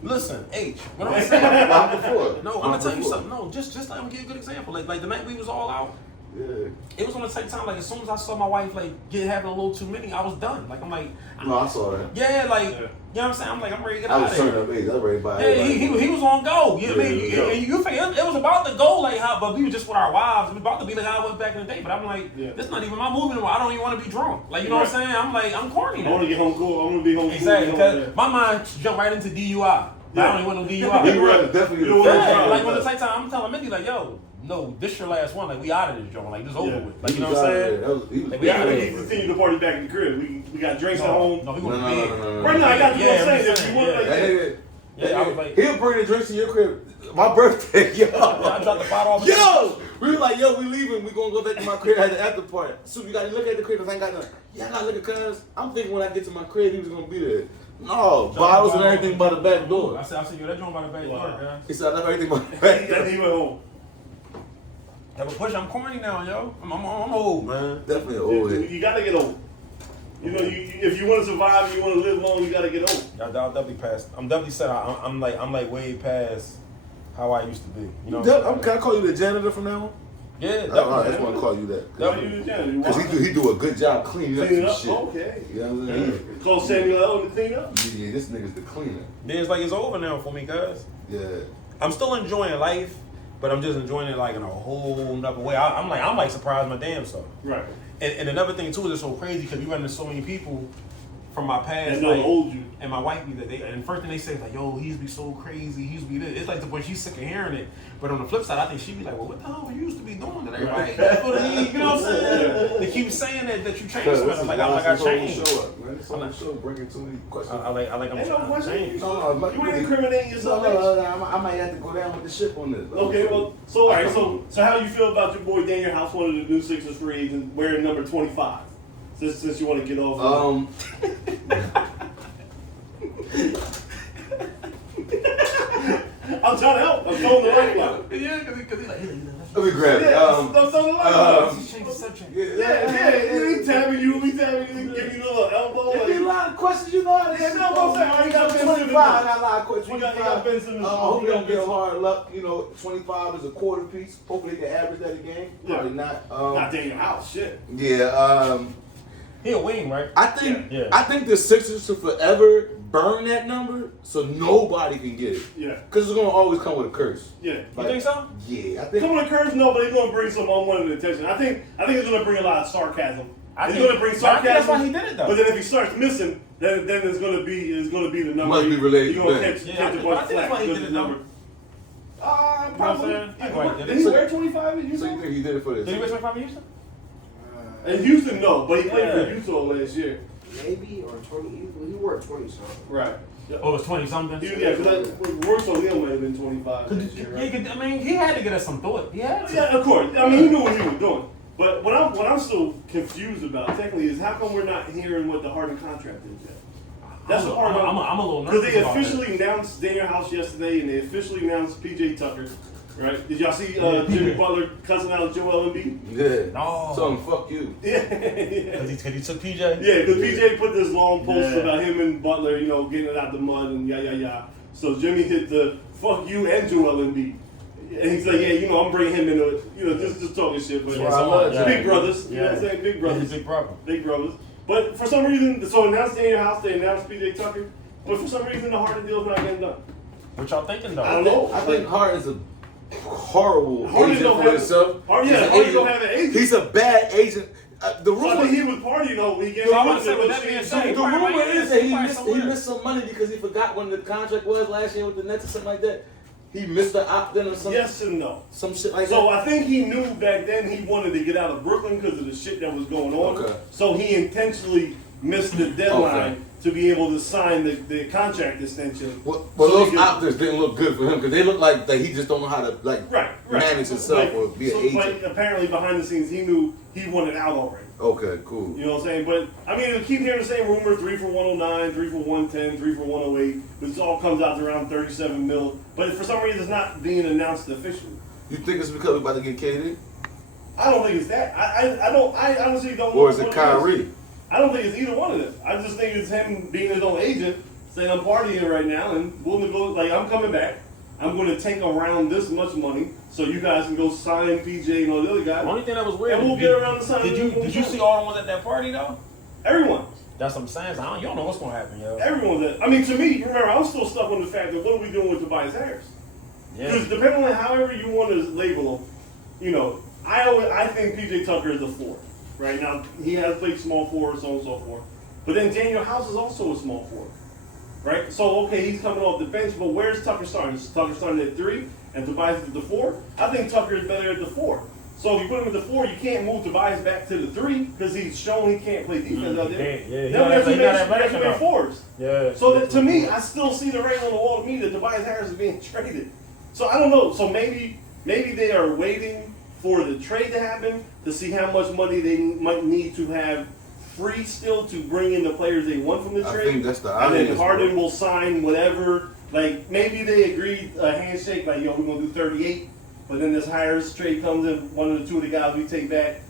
Listen, H. What I'm saying. Not before. No, I'm gonna tell you something. No, just let me give you a good example. Like the night we was all out, Yeah. it was gonna take time. Like as soon as I saw my wife like having a little too many, I was done. Like I'm like, No, I saw that. yeah, like Yeah. you know what I'm saying. I'm like I'm ready to get I out was of here. turning up age. I was ready to buy Yeah, everybody. he was on go. You know what I mean? Yeah, And you think it was about to go like how, but we were just with our wives. We about to be like how I was back in the day. But I'm like, Yeah. this not even my movie anymore. I don't even want to be drunk. Like you know what I'm saying? I'm like, I'm corny I want now. to get home cool. I want to be home cool. Exactly. You know, Because my mind jumped right into DUI. But I don't even want no He DUI. was definitely You know the what first Yeah, I'm one. like when the same time I'm telling Mindy like, yo, no, this your last one. Like we out of this joint. Like this over Yeah. with. Like He you know was what I'm out of saying? there. He was Like, We Yeah, gotta yeah. continue the party back in the crib. We got drinks at home. No, we No, want no, to no, bed. no, no. Right now, I got you Yeah, what I'm saying. I'm If saying, you want yeah. like That nigga, Yeah, I was like, he'll bring the drinks to your crib. My birthday, yo. I dropped the bottle off. Yo! We were like, yo, we leaving. We gonna go back to my crib at the after party. So you gotta look at the crib because I ain't got nothing. Yeah, I gotta look at cuz. I'm thinking when I get to my crib, he was gonna be there. No, bottles and everything by the back door. I said, yo, that joint by the back door, guys. He said, I left everything by the back door. he went home. Yeah, but push, I'm corny now, yo. I'm old, man. Definitely an old head. You gotta get old. You know, if you want to survive and you want to live long, you gotta get old. I'll definitely pass. I'm definitely said I'm like way past how I used to be. You know. Can I call you the janitor from now on? Yeah, I definitely. just want to call you that. Definitely. Because he do a good job cleaning up Clean some up. shit. Okay. You know what I'm saying? Call Samuel L. to clean up. Yeah, this nigga's the cleaner. Yeah, it's like it's over now for me, guys. Yeah. I'm still enjoying life, but I'm just enjoying it like in a whole nother way. I'm like surprised my damn self. Right. And another thing too is it's so crazy because we run into so many people from my past, And know like, old you. and my wife be that and the first thing they say is like, yo, he used to be so crazy, he used to be this. It's like the when she's sick of hearing it. But on the flip side, I think she'd be like, well, what the hell you used to be doing that everybody? That's what you know what I'm saying? They keep saying that you changed, but I'm like, I changed. Show up, man. This whole show bringing too many questions. I like I'm Ain't no trying to question. change. No, You ain't incriminating yourself. I might have to go down with the ship on this. Okay, well, so all right, so how you feel about your boy Daniel House, one of the new Sixers free agents, wearing number 25? Since you want to get off. I'm trying to help. I'm throwing the light out. Yeah, because he like, Let me grab it. I'm throwing the light out. change the subject. Yeah, he tapping you, he giving you a little elbow. There's a lot of questions, you know how to Yeah, answer. no, I'm saying, you got Ben 25. Simmons. I got a lot of questions. You got 25. Ben Simmons. I hope You you got don't Ben get Simmons. hard luck. You know, 25 is a quarter piece. Hopefully they can average that again. Yeah. Probably not. Not Daniel House, shit. Yeah. He a wing, right? I think Yeah. I think the Sixers should forever burn that number so nobody can get it. Yeah, Because it's gonna always come with a curse. yeah. You think so? Yeah, I think. Come on, Curves, no, but he's gonna bring some unwanted attention. I think it's gonna bring a lot of sarcasm. He's think- gonna bring but I sarcasm. think that's why he did it, though. But then if he starts missing, then it's gonna be the number. Must be related You're to gonna that. catch, Yeah, catch I a think- bunch I of think that's flack why he because did of it, the number. Probably. You know what I'm saying? Did he wear 25 in So you Houston? think he did it for this? Did he wear 25 in Houston? In Houston, no, but he played Yeah. for Utah last year. Maybe or 20. He wore 20 something. Right. Oh, it was 20 something. Yeah, because Royce O'Neal might have been 25 last year, right? I mean, he had to get us some thought. He had to. Yeah, of course. I mean, he knew what he was doing. But what I'm still confused about, technically, is how come we're not hearing what the Harden contract is yet? That's the part I'm a little nervous. because they about that. officially announced Daniel House yesterday, and they officially announced PJ Tucker. Right? Did y'all see Jimmy Butler cussing out Joel Embiid? Yeah. No. So fuck you. Yeah. Because he took PJ? Yeah, because PJ put this long post Yeah. about him and Butler, getting it out the mud and yah. So Jimmy hit the fuck you and Joel Embiid. And he's like, yeah, I'm bringing him into it. Just talking shit. But That's why I love big Jimmy. brothers. You know what I'm Yeah. saying? Big Yeah, brothers. he's a big problem. Big brothers. But for some reason, so announced Daniel House, they announced PJ Tucker. But for some reason, the Harden deal's not getting done. What y'all thinking though? I don't know. I think Harden's a horrible Harden agent don't for have- himself. Harden He's an don't agent. have an agent. He's a bad agent. The So I rumor, think he was partying the whole weekend. So I wanna say, with that being said, the probably rumor might is be that he somebody missed somewhere. some money because he forgot when the contract was last year with the Nets or something like that. He missed the opt-in or something. Yes and no. Some shit like So that. I think he knew back then he wanted to get out of Brooklyn because of the shit that was going on. Okay. So he intentionally missed the deadline Okay. to be able to sign the contract extension. Well, So those he could- opt-ins didn't look good for him because they look like that he just don't know how to Right. manage himself Like, or be an so, agent. But apparently behind the scenes he knew he wanted out already. Okay, cool. You know what I'm saying? But I mean, we keep hearing the same rumor: 3 for 109, 3 for 110, 3 for 108, which all comes out to around 37 mil. But for some reason, it's not being announced officially. You think it's because we're about to get KD? I don't think it's that. I honestly don't. Or know is it what Kyrie? I don't think it's either one of them. I just think it's him being his own agent, saying I'm partying right now and willing to go. Like I'm coming back. I'm going to take around this much money so you guys can go sign PJ and all the other guys. The only thing that was weird. And we'll get around the sign. Did you see all the ones at that party though? Everyone. That's what I'm saying. So you don't know what's gonna happen, yo. Everyone that. I mean, to me, remember, I'm still stuck on the fact that what are we doing with Tobias Harris? Because Yeah. depending on however you want to label him, you know, I think PJ Tucker is a 4. Right now, he has played small forward, so on and so forth. But then Daniel House is also a small forward. Right? So, okay, he's coming off the bench, but where's Tucker starting? Is Tucker starting at 3 and Tobias at the 4? I think Tucker is better at the 4. So if you put him at the 4, you can't move Tobias back to the 3 because he's shown he can't play defense out there. Yeah, Now we have to he got that make back 4s. Yeah. So that, to me, I still see the writing on the wall to me that Tobias Harris is being traded. So I don't know. So maybe they are waiting for the trade to happen to see how much money they might need to have free still to bring in the players they want from the I trade. think that's the and then obvious Harden one. will sign whatever. Like maybe they agreed a handshake, like yo, we're gonna do 38. But then this Harris trade comes in. One of the 2 of the guys we take back,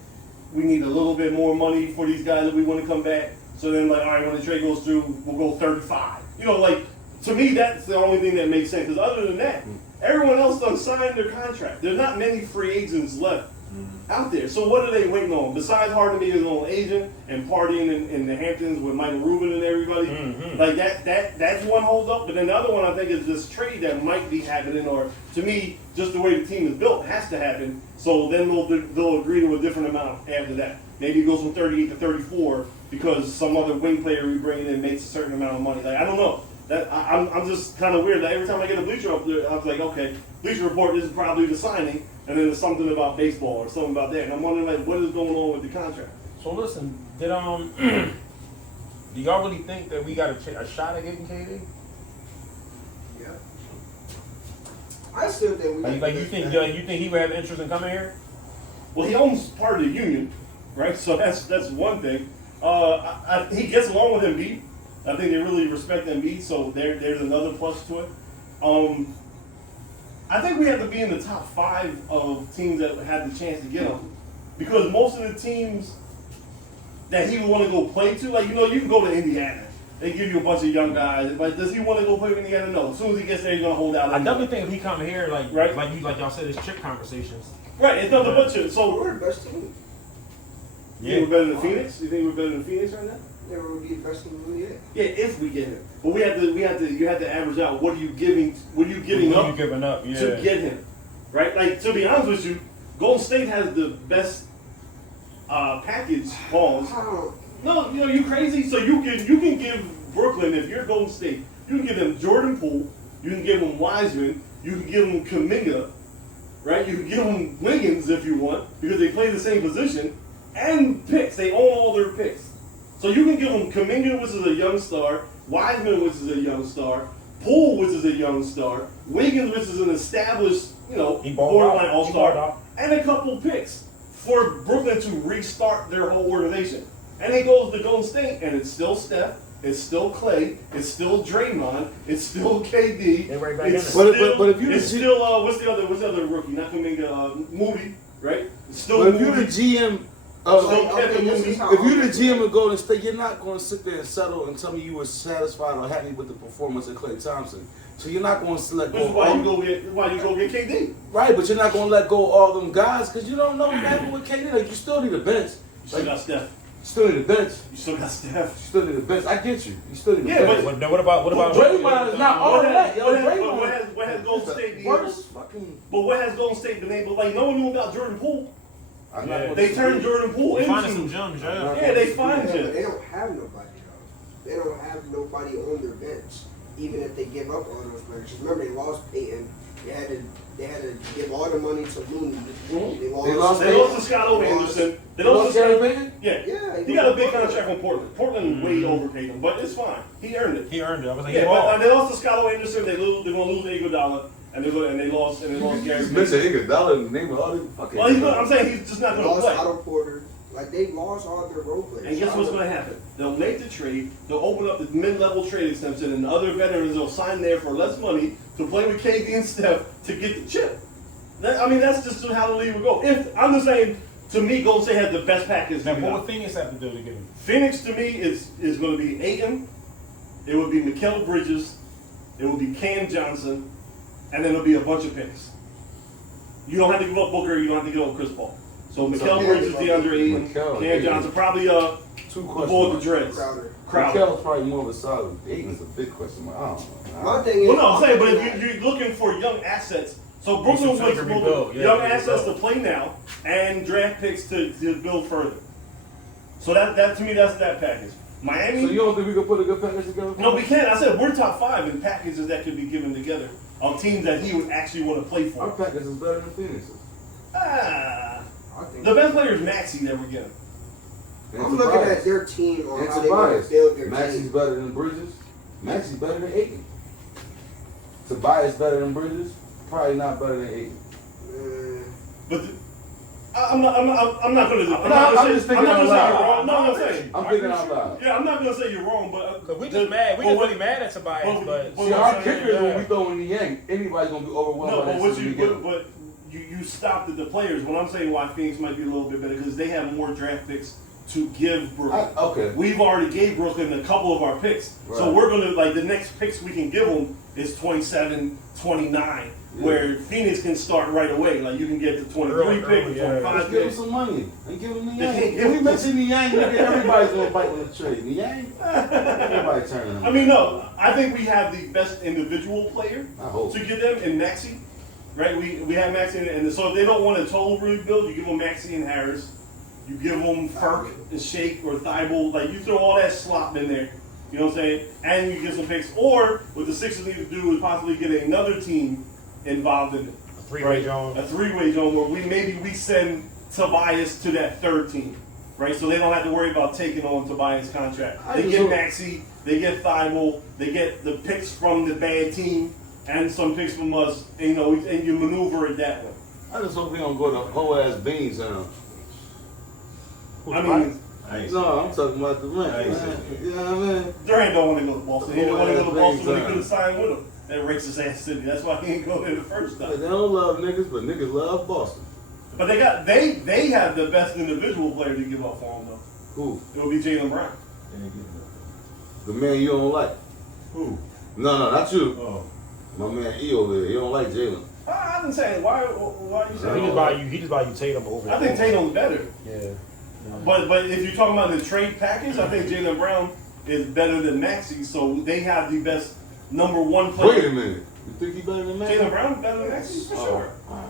we need a little bit more money for these guys that we want to come back. So then, like, all right, when the trade goes through, we'll go 35. You know, like to me, that's the only thing that makes sense. Because other than that, everyone else done signed their contract. There's not many free agents left out there. So what are they waiting on? Besides Harden being his own agent and partying in the Hamptons with Michael Rubin and everybody, like that's one hold up. But then the other one I think is this trade that might be happening, or to me, just the way the team is built has to happen. So then they'll agree to a different amount after that. Maybe it goes from 38 to 34 because some other wing player we bring in makes a certain amount of money. Like I don't know. That I'm just kind of weird. Like every time I get a Bleacher up there, I was like, okay, Bleacher Report, this is probably the signing, and then there's something about baseball or something about that, and I'm wondering like, what is going on with the contract? So listen, did do y'all really think that we got a shot at getting KD? Yeah. I still think we. Like you think he would have interest in coming here? Well, he owns part of the union, right? So that's one thing. He gets along with Embiid. I think they really respect Embiid, so there's another plus to it. I think we have to be in the top 5 of teams that had the chance to get him, because most of the teams that he would want to go play to, like you can go to Indiana. They give you a bunch of young guys. But does he want to go play with Indiana? No. As soon as he gets there, he's gonna hold out. I definitely think if he come here, like Right. like y'all said, it's chick conversations. Right. It's nothing but you. So We're the best team. you think we're better than Phoenix? You think we're better than Phoenix right now? Never will be the best team in the league. Yeah, if we get him. But you have to average out what are you giving What up you giving up? Yeah. to get him. Right? Like to be honest with you, Golden State has the best package balls. How? No, you crazy? So you can give Brooklyn, if you're Golden State, you can give them Jordan Poole, you can give them Wiseman, you can give them Kuminga, right? You can give them Wiggins if you want, because they play the same position, and picks. They own all their picks. So you can give them Kuminga, which is a young star, Wiseman, which is a young star, Poole, which is a young star, Wiggins, which is an established, He balled borderline out. all-star, He balled out. and a couple picks for Brooklyn to restart their whole organization. And it goes to Golden State, and it's still Steph, it's still Clay, it's still Draymond, it's still KD, They right back in it's it. still, But if you it's the G- still what's the other rookie? Not Kuminga, Moody, right? It's still But if you're Moody. the GM So, of, okay, this is how if you're the GM of Golden State, you're not going to sit there and settle and tell me you were satisfied or happy with the performance of Klay Thompson. So you're not going to let Which is go. why you go get KD. Right, but you're not going to let go of all them guys because you don't know what happened with KD. Like you still need a bench. You still got Steph. Still need the bench. You still got Steph. Still need the bench. I get you. You still need the Yeah, bench. But then what about Draymond is not all that. Yo, Draymond. What has Golden State been able? Worst fucking. But what has Golden State been able? Like no one knew about Jordan Poole. I'm Yeah. not gonna They say- turned Jordan Poole They finding into. some gems, yeah. Yeah, they find Yeah, but gems. they don't have nobody though. They don't have nobody on their bench, even if they give up on those players. Just remember, they lost Peyton. They had to give all the money to Looney. They lost They lost to Scott Anderson. They lost to Gary Scott. Payton? Yeah. Yeah, He got a big contract from Portland. Portland way overpaid him, but it's fine. He earned it. He earned it. I was like, Yeah, he but balled. they lost to Scott Anderson. They're gonna lose Iguodala, and they lost Gary You Payton. mentioned Iguodala in the name of all these fucking. Well, I'm saying he's just not They gonna lost play. Otto Porter. Like they lost all their role players. And guess what's going to happen? They'll make the trade. They'll open up the mid-level trade extension, and other veterans will sign there for less money to play with KD and Steph to get the chip. That's just how the league would go. If I'm just saying, to me, Golden State had the best package. Now, what would Phoenix have to do to get him? Phoenix to me is going to be Ayton. It would be Mikal Bridges. It would be Cam Johnson, and then it'll be a bunch of picks. You don't have to give up Booker. You don't have to give up Chris Paul. So Mikal Bridges, DeAndre Ayton, Cam Johnson, probably Two the questions. boy with the dreads. Crowder. Mikel's probably more of a solid. Aiton's a big question mark. I don't know. My thing is, Well, no, I'm saying, but if you're looking for young assets, so Brooklyn Some wants to rebuild, yeah, young to assets to rebuild. play now and draft picks to build further. So that to me, that's that package. Miami. So you don't think we could put a good package together? No, we can't. I said we're top 5 in packages that could be given together of teams that he would actually want to play Our for. package is better than Phoenix's. I think The best player is Maxey that we're getting. I'm looking at their team on It's how a they want bias. to build their Maxey's team. better than Bridges. Maxey's better than Aiton. Tobias better than Bridges. Probably not better than Aiton. But I'm not going to. I'm just thinking out loud. You're wrong. No, I'm saying. I'm thinking out loud. Yeah, I'm not going to say you're wrong, but Cause we just mad. We just really mad at Tobias, but See, our kickers when we throw in the yang, anybody's gonna be overwhelmed No, by but that what shit you we get. but you stopped at the players. When I'm saying why Phoenix might be a little bit better because they have more draft picks to give Brooklyn. Okay. We've already gave Brooklyn a couple of our picks, so Right. we're gonna like the next picks we can give them is 27, 29, where Phoenix can start right away. Like you can get the 23 Early, pick, yeah. 25 Let's give him pick. some money and give him the They can't yang. give When we him- mention the yang, nigga, everybody's gonna fight with the trade. The yang, everybody turning him. I mean, no, I think we have the best individual player I hope. to give them in Maxey, right? We have Maxey, and so if they don't want a total rebuild, you give them Maxey and Harris. You give them Ferk and Shake or Thibault. Like, you throw all that slop in there. You know what I'm saying? And you get some picks. Or what the Sixers need to do is possibly get another team involved in it. a three-way Jones. A three-way zone where we send Tobias to that third team. Right? So they don't have to worry about taking on Tobias' contract. I They just get hope- Maxey, they get Thibault, they get the picks from the bad team and some picks from us, and, and you maneuver it that way. I just hope we don't go to whole ass beans now. I mean, No, I'm talking about the rent. I ain't Man. saying You know what I mean? Durant don't want to go to Boston. He didn't want to go to Boston when he Time. could have signed with him. That racist ass city. That's why he didn't go there the first But time. they don't love niggas, but niggas love Boston. But they have the best individual player to give up for him though. Who? It would be Jaylen Brown. The man you don't like. Who? No, not you. Oh. My man E over there. You don't like Jalen. I've been saying why are you He saying? just buy you. He just buy you Tatum over. I think Tatum's better. Yeah. But if you're talking about the trade package, I think Jaylen Brown is better than Maxey. So they have the best number one player. Wait a minute. You think he better than Maxey? Jaylen Brown better than Maxey for sure. Alright.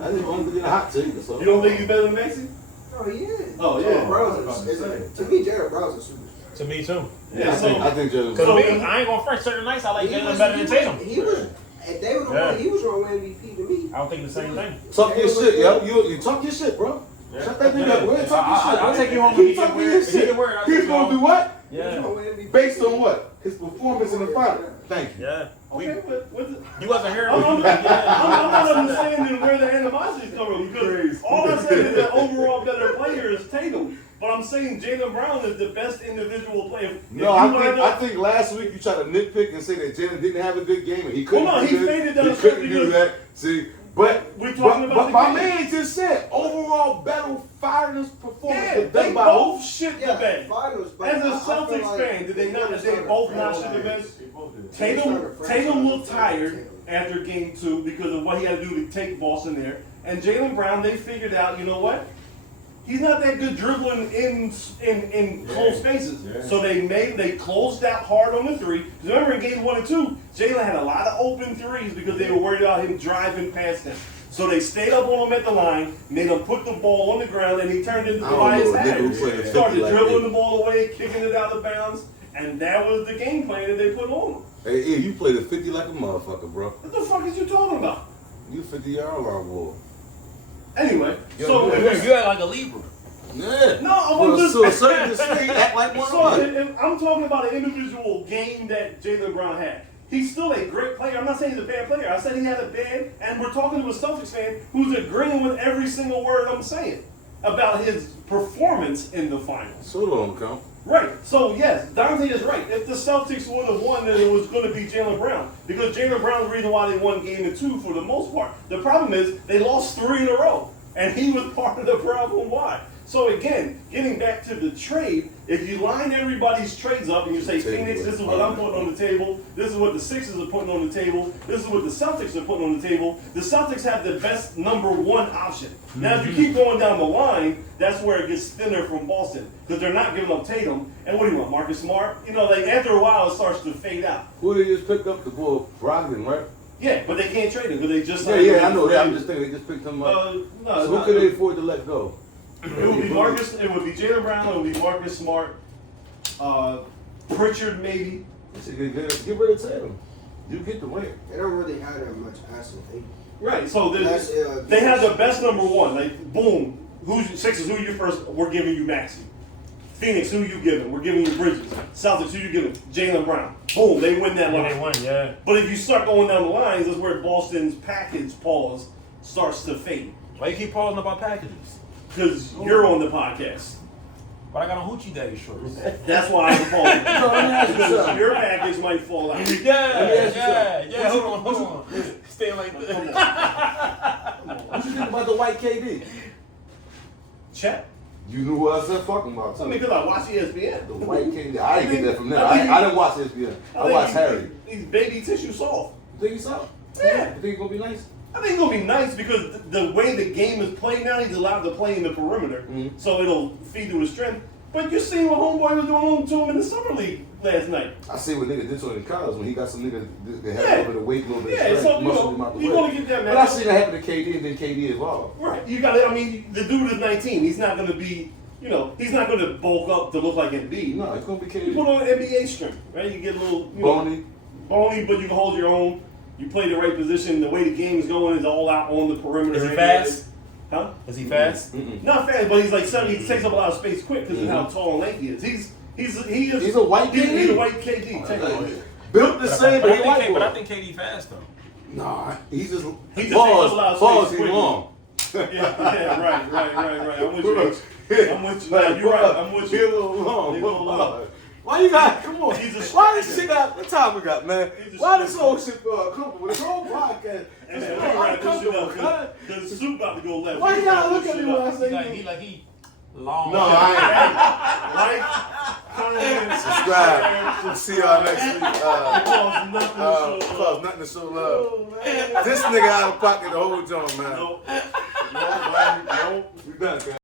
I just wanted to get a hot take. So. You don't think he's better than Maxey? Oh, he is. Oh, yeah. Jalen I was Brown's about to say. to me, Jalen Brown's a superstar. To me too. Yeah. I think Jalen. Cause So- me, I ain't gonna front. Certain nights I like He Jalen was- better he than was- Tatum. He was. If they would have Yeah. won, he was going to win MVP to me. I don't think the same thing. Talk your shit, yo. You talk your shit, bro. Shut that nigga up. Go ahead, talk your shit. I'll take you home when Keep he get talking weird. his If he shit. get weird, I'll take He's you gonna home. do what? He was Yeah. gonna win MVP. Based on what? His performance in the final. Thank you. Yeah. Okay, but what the, You wasn't here. I'm not understanding where the animosity is coming from because all I'm saying is that overall better player is Tatum. But I'm saying Jaylen Brown is the best individual player. If No, you I wanna think last week you tried to nitpick and say that Jalen didn't have a good game and he couldn't. Well, no, do he this. faded down He the stretch couldn't do because- that. See, but We're talking about the my game. man just said overall better fireness performance. Yeah, but they by both shit the Yeah, bed. finals. But As a I feel Celtics like fan, did they not? Did they both not shit the bed? They started Tatum franchise looked tired after game 2 because of what he had to do to take Boston there. And Jaylen Brown, they figured out, you know what? He's not that good dribbling in close spaces. Yeah. So they closed out hard on the three. 'Cause remember in games 1 and 2, Jalen had a lot of open threes because they were worried about him driving past them. So they stayed up on him at the line, made him put the ball on the ground, and he turned into I don't Tobias know, nigga who Harris. played 50 Started like dribbling that. the ball away, kicking it out of bounds, and that was the game plan that they put on him. Hey, you played a 50 like a motherfucker, bro. What the fuck is you talking about? You 50-yard line boy. Anyway, Yo, so you act like a Libra. Yeah. No, I'm just to a certain extent, act like one so of us. I'm talking about an individual game that Jaylen Brown had. He's still a great player. I'm not saying he's a bad player. I said he had a bad, and we're talking to a Celtics fan who's agreeing with every single word I'm saying about his performance in the finals. So don't count. Right. So, yes, Dante is right. If the Celtics would have won, then it was going to be Jaylen Brown. Because Jaylen Brown's the reason why they won game 2 for the most part. The problem is they lost 3 in a row. And he was part of the problem why. So, again, getting back to the trade, if you line everybody's trades up and you say, Phoenix, this is what I'm putting on the table. This is what the Sixers are putting on the table. This is what the Celtics are putting on the table. The Celtics have the best number 1 option. Now, if you keep going down the line, that's where it gets thinner from Boston. Because they're not giving up Tatum. And what do you want, Marcus Smart? You know, like after a while, it starts to fade out. Who did they just pick up? The boy Brogdon, right? Yeah, but they can't trade him because they just Yeah, I know that. I'm just thinking they just picked him up. no, So who could they afford to let go? It would be Marcus. It would be Jaylen Brown. It would be Marcus Smart. Pritchard maybe. Get rid of Tatum. You get the win. They don't really have that much asset. Right. So That's, they have the best number 1. Like boom. Who's Sixers? Who you first? We're giving you Maxey. Phoenix, who you giving? We're giving you Bridges. Celtics, who you giving? Jaylen Brown. Boom, they win that line. They won, yeah. But if you start going down the lines, that's where Boston's package pause starts to fade. Why you keep pausing about packages? Because you're on the podcast. But I got on hoochie daddy shorts. That's why I'm pausing. No, let me ask you Because something. your package might fall out. Yeah. Hold on. Stay like this. What you think about the white KD? Chet. You knew what I said talking about. I mean, because I watch ESPN. The white KD. I didn't get that from them. I didn't watch ESPN. I watched Harry. He's baby tissue soft. You think he's up? Yeah. You think he's gonna be nice? I think it's going to be nice because the way the game is played now, he's allowed to play in the perimeter. Mhm. So it'll feed to his strength. But you seen what Homeboy was doing to him in the Summer League last night. I see what niggas did to him in college when he got some niggas that had Yeah. a little bit of weight, a little bit of Yeah, strength, so, you muscle know, him out the you way. wanna get that But I matchup. seen that happen to KD and then KD evolved. Right. You got to, I mean, the dude is 19. He's not going to be, you know, he's not going to bulk up to look like Embiid. No, it's gonna be You KD. put on NBA strength, right? You get a little, you know, Bony. bony, but you can hold your own. You play the right position. The way the game is going is all out on the perimeter. Is he fast? Huh? Is he fast? Mm-mm. Not fast, but he's like 70. He takes up a lot of space quick because of how tall and lanky he is. He's a white He's KD? a white KD. technically. Built the same, but he white But I boy. think KD fast though. Nah, he's just He just takes up a lot of pause, space he quickly. long. Yeah, right. I'm with you. I'm with you. Nah, you're right. I'm with He a you. little long. He a little long. Why you got? Come on. He's a Why this striker. shit got? What time we got, man? He's a Why this striker. whole shit comfortable? This whole podcast. And is then we wrap this shit uncomfortable, up cuz. because the soup about to go left. Why We you gotta wrap look this at me shit when I up. say He long. No, I Like, comment, subscribe. See y'all next week. Because nothing shows Cause love. nothing to show love. This nigga out of pocket the whole joint, man. Nope. No, we done, guys.